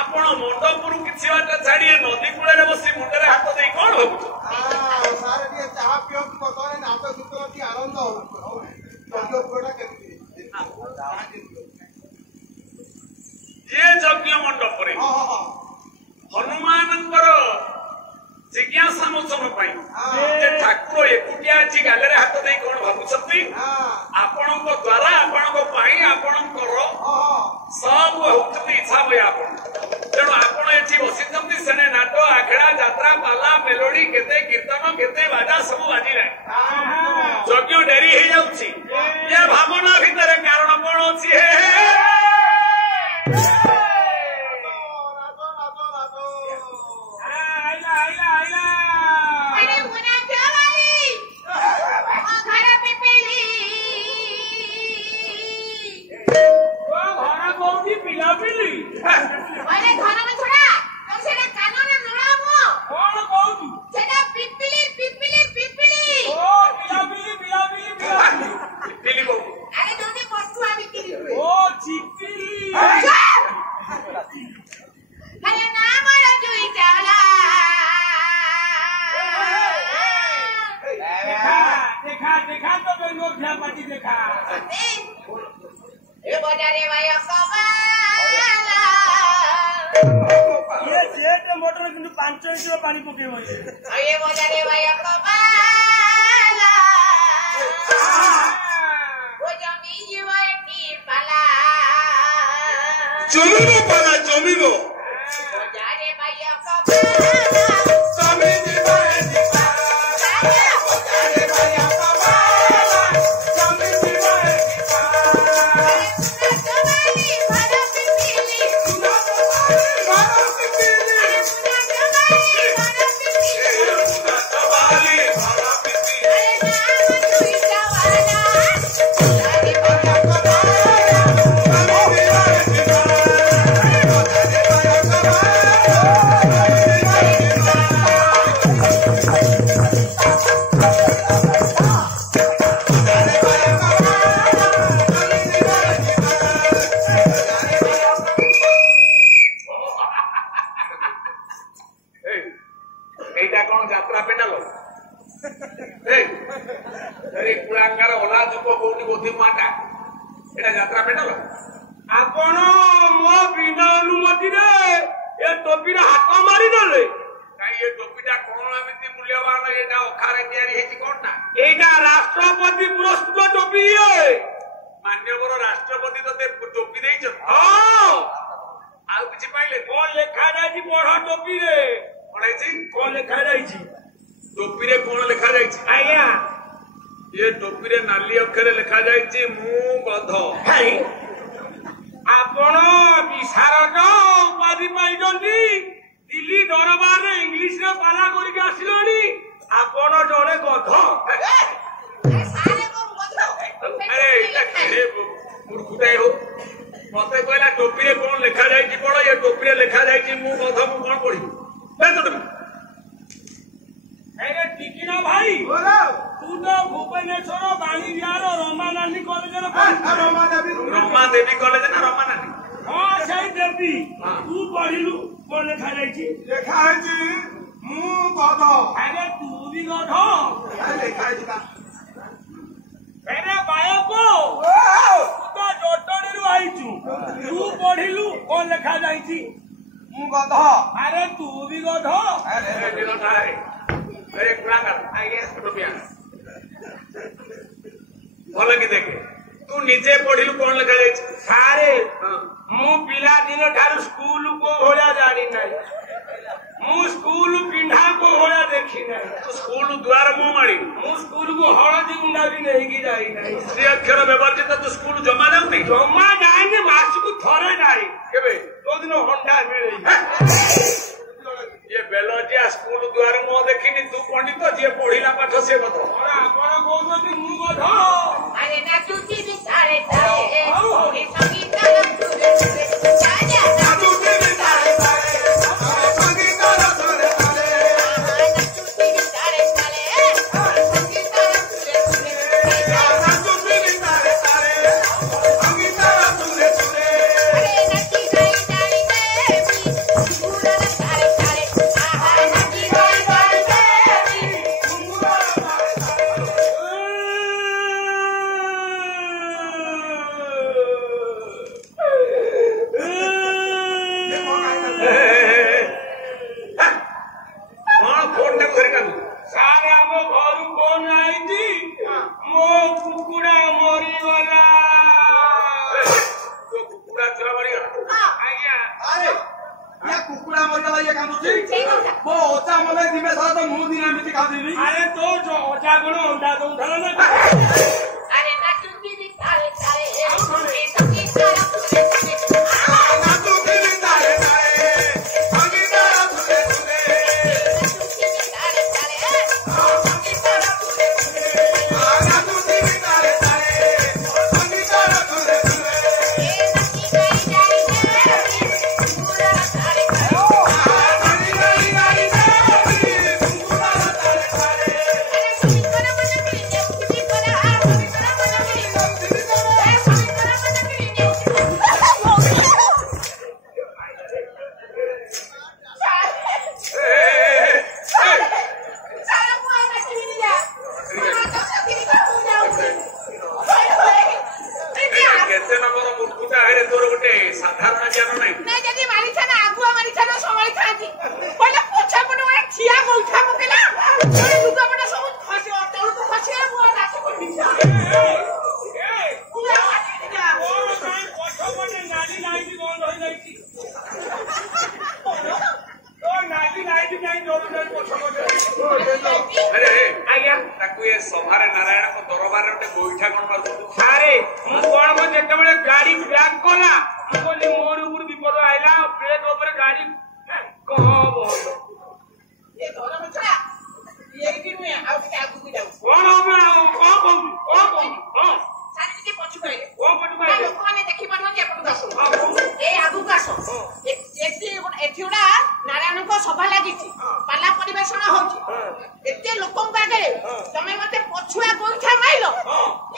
ଆପଣ ମଣ୍ଡପରୁ କିଛି ବାଟ ଛାଡି ନଦୀ କୂଳରେ ବସି ମୁଣ୍ଡରେ ହାତ ଦେଇ କଣ ଭାବୁଛ? ସାର୍ ଟିକେ ଚାହା ପିଅନ୍ତୁ, ବର୍ତ୍ତମାନ ନାଚ ଗୀତ ଆନନ୍ଦ ଯେ ଯଜ୍ଞ ମଣ୍ଡପରେ ହନୁମାନଙ୍କର ଜିଜ୍ଞାସା ମୋଚନ ପାଇଁ ଠାକୁର ଏକୁଟିଆ ଅଛି ଗାଲରେ ହାତ ଦେଇ କଣ ଭାବୁଛନ୍ତି? ଆପଣଙ୍କ ଦ୍ୱାରା ଆପଣଙ୍କ ପାଇଁ ଆପଣଙ୍କର ସବୁ ହଉଛନ୍ତି ଇଚ୍ଛା ହୁଏ ଆପଣ। ତେଣୁ ଆପଣ ଏଠି ବସିଛନ୍ତି ସେନେ ନାଟ ଆଖେଡ଼ା ଯାତ୍ରା ପାଲା ମେଲୋଡି କେତେ କୀର୍ତ୍ତନ କେତେ ବାଜା ସବୁ ବାଜିଲାଣି। ଯଜ୍ଞ ଡେରି ହେଇଯାଉଛି। ଏ ଭାବନା ଭିତରେ କାରଣ କଣ ଅଛି? पानी पके জমিব পালা জমিব राष्ट्रपति पुरस्कृत टोपी मान्यवर राष्ट्रपति ते टोपी दे किसी पाइले कौन लेखा जाए पढ़ टोपी रे कौन लेखा जाए टोपी रे कौन लिखा जाए? आज्ञा ये टोपी रे नाली अक्षर लिखा जाए मु गध। आपण विशारद उपाधि पाइछन्ती दिल्ली दरबार रे इंग्लिश रे पाला करके आसिलोनी आपण जणे गध। अरे मूर्खुटा हो मत कहला टोपी रे कौन लिखा जाए पढ़ ये टोपी रे लिखा जाए मु गध मु कौन पढ़ी टिकिना भाई तू तो भुवनेश्वर बाणी बिहार रमा नानी कॉलेज रमा देवी कॉलेज ना रमा नानी हाँ सही देवी तू पढ़िलु कौन लिखा जाए লেখা হয়েছে মু গধ। अरे तू भी गध লেখা হয়েছে अरे बायको तू तो जटणी आईचु तू पढ़िलु कौन लिखा जाए মু গধ। अरे तू भी गध अरे भल कि देखे तू निजे पढ़िलु कौन लिखा जाए? सारे मु पिला दिन ठारू स्कूल को होया जानी नहीं मु स्कूल पिंढा को होया देखी नहीं तू स्कूल द्वार मुंह माड़ी मु स्कूल को हलदी गुंडा भी नहीं की जाई नहीं श्री अक्षर व्यवर्जित तू स्कूल जमा जाऊनी जमा जाए मास को थरे जाए केबे तो दिन हंडा मिले ये बेलजिया स्कूल द्वार मुंह देखिनी तू पंडित जी पढ़िला पाठ से बत आपण कहते मु गध अरे ना चुटी भी सारे सारे ଆରେ या कुकुड़ा मरगला ये कांदुची वो ओचा मले दिबे सारा तो मुंह दिना मिति खादिबी अरे तो जो ओचा गुण अंडा तो उठाला ना अरे ना चुकी भी तारे तारे ये सभी तारा ना तू भी तारे तारे सभी तारा तुले तुले चुकी भी तारे तारे सभी तारा तुले तुले ना तू भी तारे तारे सभी तारा तुले तुले ये नकी गई जाई पूरा तारे तारे गरी गरी गरी कुकुड़ा तारे तारे अरे सभी तारा बना के ये उठी पर आ सभी तारा बना के ये सभी तारा बना के ये सारा मुआ ना किनिया मुआ तो सभी का हो जाऊंगी केते नंबर मुर्खुटा हेरे तोर गोटे साधारण ज्ञान नै ना जदी मारिछा ना आगुआ मारिछा ना संभाଳି थांती पहिले पोछा पटे मारे ठिया गौठा मकेला ओरे लुगा पटे सब खसी अटल को खसी मुआ नाच पडिछा पूरा फाटी दिया और काई पछो पटे नाली नाली बंद होई जाईची तो नाली नाली काई जोर जोर पछो पटे अरे आज्ञा ताकू ए सभारे नारायण को दरबार रे गोइठा कोन मारतो अरे मु कोन को जेते बेले गाड़ी ब्रेक कोला मु बोली मोर ऊपर विपद आइला ब्रेक ऊपर गाड़ी कहां बोल ये धोरा मछा ये कि नुए आउ के आगु को जाऊ कोन हो बे कोन हां सारी के पछु गए ओ पटु आ भाई लोक माने देखि पडनो जे पटु दासो ए आगु कासो एठी उडा नारायण को सभा लागिची पाला परिवेषण होची एते लोकन आगे तमे मते पछुआ गोइठा माइलो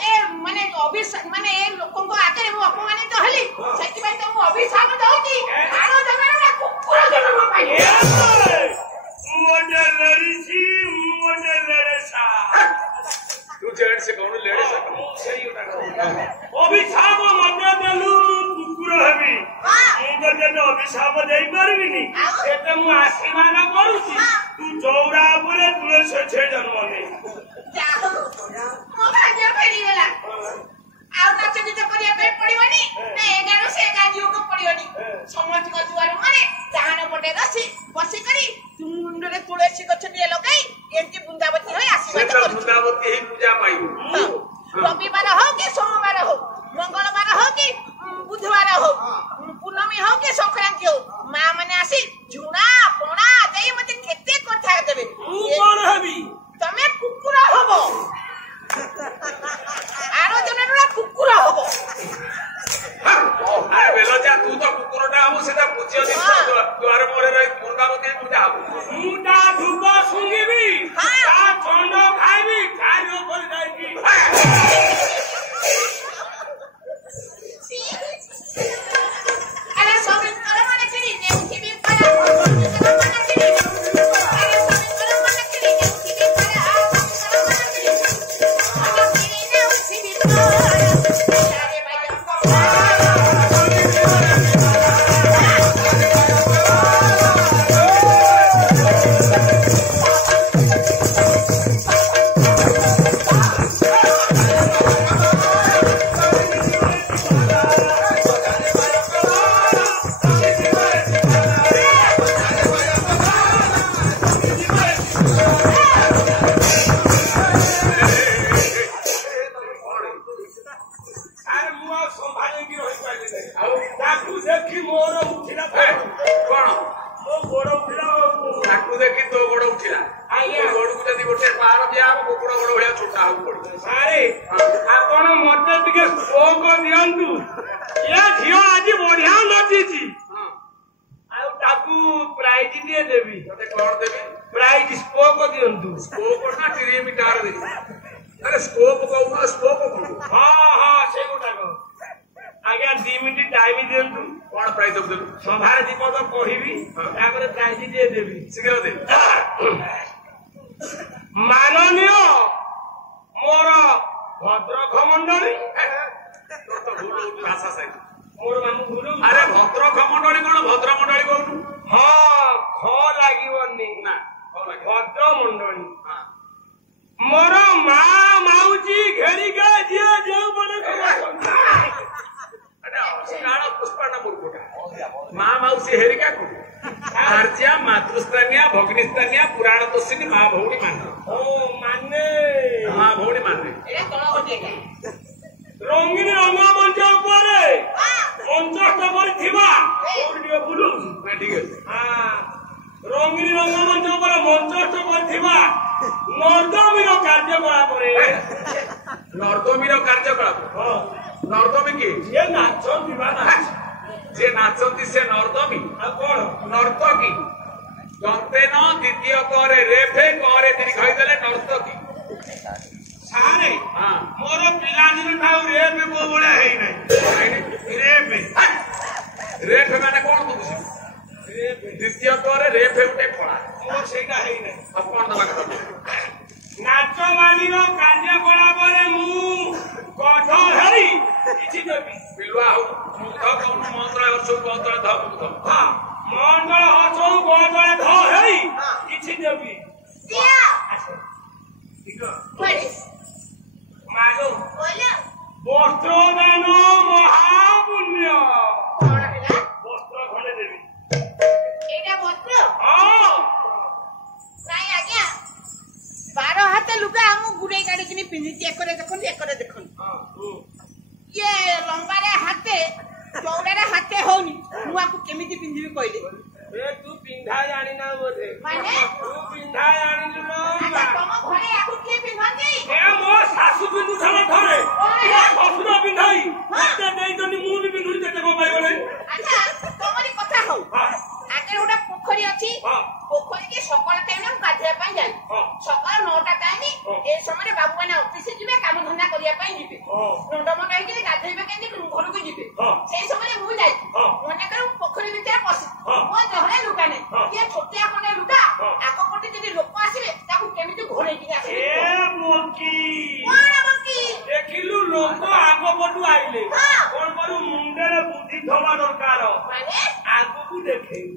ए माने अभिशाप माने ए लोकन को आगे मु अपमानित हली सेति भाई तो मु अभिशाप दउची आरो जमाना कुकुरा जन्म पाई मोटे लड़ीसी मोटे लड़सा तू जेड से कोन लेडे सक सही उठा अभिशाप मते देलु कुकुर हेबी तो जेनो अभिशाप देई परबिनी एते मु आशीर्वाद करूची तू चौरा ऊपर तुलसी छे जन्म ने जाओ मो भाग्य फेरी गेला आउ नाच गीत करिया पे पड़िबनी ना 11 से 11 योग पड़िबनी समझ को दुआर माने जाहन पटे रछि बसी करी मुंडरे तुलसी गछ दिए लगाई एंती बुंदावती होय से आशीर्वाद तो करू बुंदावती ही पूजा पाइबो रविवार हो कि सोमवार हो मंगलवार हो कि बुधवार हो पूर्णमी हो कि संक्रांति हो मां माने आसी झुणा पोणा देई मते केते कथा देबे तू कोन हेबी तमे कुकुरा हबो आरो जनरा कुकुरा हबो अरे बेलो जा तू तो कुकुरटा हमु सेटा पूज्य दिन द्वार मोरे रही बुंदावती पूजा हमु मुटा धूप सुंगीबी ता छंड खाइबी कार्य कर जाईबी अरे सब कर माने किनी नेउठी भी पड़ा कर माने किनी अरे सब कर माने किनी नेउठी भी पड़ा कर माने किनी नेउठी भी पड़ा अरे भाई अरे मुआ संभाले की रही पाइले नहीं आ ताकू देखी मोर उठिला कोन मो गोड़ उठिला ताकू देखि तो गोड़ उठिला आज्ञा गोड़ को जदी गोटे पार दिया कुकुर गोड़ भलिया छोटा हो पड़ी अरे आपण मते टिके शोक दियंतु या झियो आज बढ़िया नचिची आ ताकू प्राइज दिए देबी तते कोन देबी प्राइज स्पोक दियंतु स्कोप ना 3 मीटर दे अरे स्कोप कहू स्कोप कहू हां हां से गोटा को आज्ञा 2 मिनिट टाइम दियंतु कोन प्राइज देबू सभार दीपक कहिबी तापर प्राइज दिए देबी शीघ्र दे माननीय मोर भद्रक मंडली तोर तो भूल भाषा सही मोर मामू भूल अरे भद्रक मंडली कोन भद्र मंडली कहू हाँ ख लागिबनी ना भद्र मंडली मोर मा माउजी घेरी गे जे जे बने अरे अस्काळ पुष्पा ना मुर्खुटा ମା ମାଉସୀ ହେରିକା କୁ ଆର୍ଯ୍ୟା ମାତୃସ୍ଥାନୀୟ ଭଗ୍ନିସ୍ଥାନୀୟ ପୁରାଣ ତୋଷିନୀ ମା ଭଉଣୀ ମାନେ ମା ଭଉଣୀ ମାନେ ରଙ୍ଗୀନ ରଙ୍ଗମଞ୍ଚ ଉପରେ ମଞ୍ଚସ୍ଥ କରିଥିବା ବୁଲୁଛି ଠିକ ଅଛି ରଙ୍ଗୀନ ରଙ୍ଗମଞ୍ଚ ଉପରେ ମଞ୍ଚସ୍ଥ କରିଥିବା ନର୍ଦ୍ଦମୀର କାର୍ଯ୍ୟକଳାପରେ ନର୍ଦ୍ଦମୀର କାର୍ଯ୍ୟକଳାପ ନର୍ଦ୍ଦମୀ କିଏ ଯିଏ ନାଚନ୍ତି ବା ଯିଏ ନାଚନ୍ତି ସେ ନର୍ଦ୍ଦମୀ ଆଉ କଣ ନର୍ତ୍ତକୀ ଦନ୍ତେନ ଦ୍ୱିତୀୟ କରେ ରେଫେ କରେ ଦୀର୍ଘ ହେଇଗଲେ ନର୍ତ୍ତକୀ ସାରେ ହଁ ମୋର ପିଲାଦିନ ଠାରୁ ରେପ୍ କୋଉ ଭଳିଆ ହେଇନାହିଁ ରେଫେ ମାନେ କଣ ବୁଝିବୁ ଦ୍ୱିତୀୟ କରେ ରେଫେ ଗୋଟେ ଖଳା ମୋର ସେଇଟା ହେଇନାହିଁ ଆଉ କଣ ଦବା କଥା ନାଚବାଣୀର କାର୍ଯ୍ୟକଳାପରେ ମୁଁ ଗଧ ଧରି କିଛି ଦେବି ପିଲୁଆ ହଉ ମୁଗ୍ଧ କହୁନୁ ମନ୍ତ୍ରଳ ହର୍ଷକୁ ମନ୍ତ୍ରଳ ଧ ମୁଗ୍ଧ ମଣ୍ଡଳ ହସଉ ଗଦଳେ ଧ ହେଇ କିଛି ଦେବି ମାଗୁ ବସ୍ତ୍ରଦାନ ମହାପୁଣ୍ୟ ବସ୍ତ୍ର ଖଣ୍ଡେ ଦେବି ବାର ହାତ ଲୁଗା ଆମକୁ ଗୁଡେଇ କାଢିକିନି ପିନ୍ଧିଛି ଏକରେ ଦେଖନ୍ତୁ ଏକରେ ଦେଖନ୍ତୁ ଇଏ ଲମ୍ବାରେ ହାତେ ଚଉଡାରେ ହାତେ ହଉନି ମୁଁ ଆକୁ କେମିତି ପିନ୍ଧିବି କହିଲେ ତୁ ପିନ୍ଧା ଜାଣିନା ବୋଧେ ମାନେ ତୁ ପିନ୍ଧା ଜାଣିଲୁ ତମ ଘରେ ଆକୁ କିଏ ପିନ୍ଧନ୍ତି ମୋ ଶାଶୁ ପିନ୍ଧୁଥିଲା ଥରେ ଶ୍ୱଶୁର ପିନ୍ଧାଇ ମତେ ଦେଇଛନ୍ତି ମୁଁ ବି ପିନ୍ଧୁଛି କେତେ କଣ ପାଇଗଲେ ଆଚ୍ଛା ତମରି କଥା ହଉ ଆଗରେ ଗୋଟେ ପୋଖରୀ ଅଛି ପୋଖରୀକି ସକାଳ ଟାଇମରେ ମୁଁ ଗାଧୋଇବା ପାଇଁ ଯାଏ ସକାଳ 9ଟା ଟାଇମ ଏ ସମୟରେ ବାବୁ ମାନେ ଅଫିସ ଯିବେ କାମ ଧନ୍ଦା କରିବା ପାଇଁ ଯିବେ ମୁଣ୍ଡମଣ୍ଡ ହେଇକି ଗାଧୋଇବା କେମିତି ଘରକୁ ଯିବେ ସେଇ ସମୟରେ ମୁଁ ଯାଇ ମନେକର ପୋଖରୀ ଭିତରେ ପଶି ମୋ ଦେହରେ ଲୁଗା ନାହିଁ ଇଏ ଛୋଟିଆ ଖଣ୍ଡେ ଲୁଗା ଆଗ ପଟେ ଯଦି ଲୋକ ଆସିବେ ତାକୁ କେମିତି ଘୋଡେଇକି ଆସିବେ ଦେଖିଲୁ ଲୋକ ଆଗ ପଟୁ ଆଇଲେ କଣ କରୁ ମୁଣ୍ଡରେ ବୁଦ୍ଧି ଥବା ଦରକାର ଆଗକୁ ଦେଖେଇ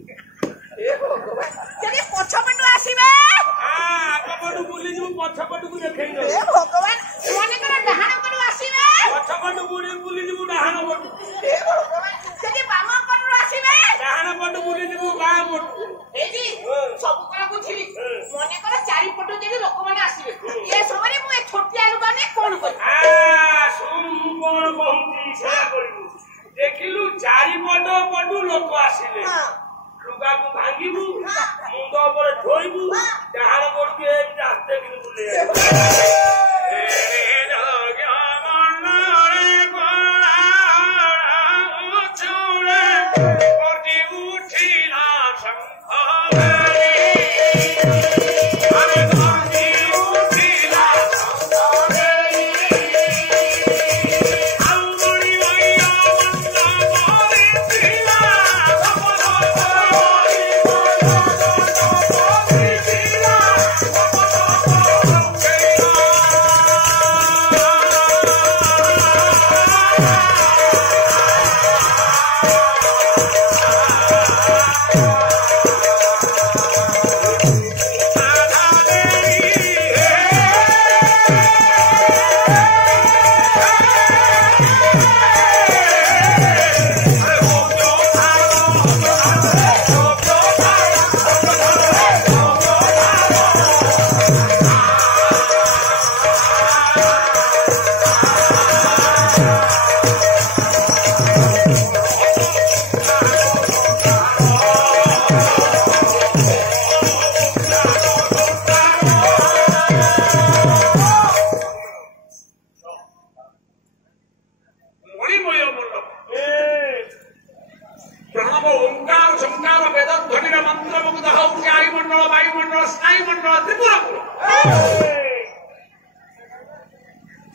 ଯଦି ପଛପଟୁ ଆସିବେ ଆଗ ପଟୁ ବୁଲିଯିବୁ ପଛ ପଟକୁ ଦେଖେଇ ଭଗବାନ ମନେକର ଡାହାଣ ପଟୁ ଆସିବେ ପଛ ପଟୁ ବୁଲିଯିବୁ ଡାହାଣ ପଟୁ ଯଦି ବାମ ପଟରୁ ଆସିବେ ଡାହାଣ ପଟୁ ବୁଲିଯିବୁ ବାଁ ପଟୁ ଏଇଠି ସବୁ କଣ ବୁଝିଲି ମନେକର ଚାରିପଟୁ ଯଦି ଲୋକମାନେ ଆସିବେ ଏ ସମୟରେ ମୁଁ ଏ ଛୋଟିଆ ଲୁଗା ନେଇ କଣ କରିବି ଶୁଣ ମୁଁ କଣ କହୁଛି ସେୟା କରିବୁ ଦେଖିଲୁ ଚାରିପଟ ପଟୁ ଲୋକ ଆସିଲେ ଲୁଗାକୁ ଭାଙ୍ଗିବୁ ମୁଣ୍ଡ ଉପରେ ଧୋଇବୁ ଡାହାଣ ପଟକୁ ଏମିତି ଆସ୍ତେ କିନି ବୁଲେଇବୁ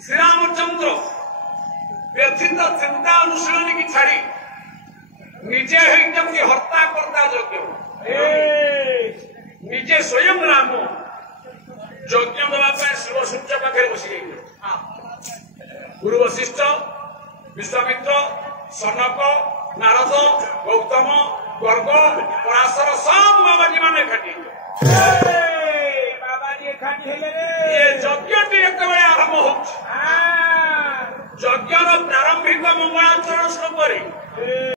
श्रीरामचंद्र व्यथित चिंता अनुशीलन की छाड़ी निजे होती हत्या करता यज्ञ निजे स्वयं राम यज्ञ देवाई शिव सूर्य पाखे बस गुरु वशिष्ठ विश्वामित्र सनक नारद गौतम गर्ग पराशर सब बाबाजी मान एकाठी ये यज्ञ एक आरंभ हो यज्ञर प्रारंभिक मंगलाचरण शुरू कर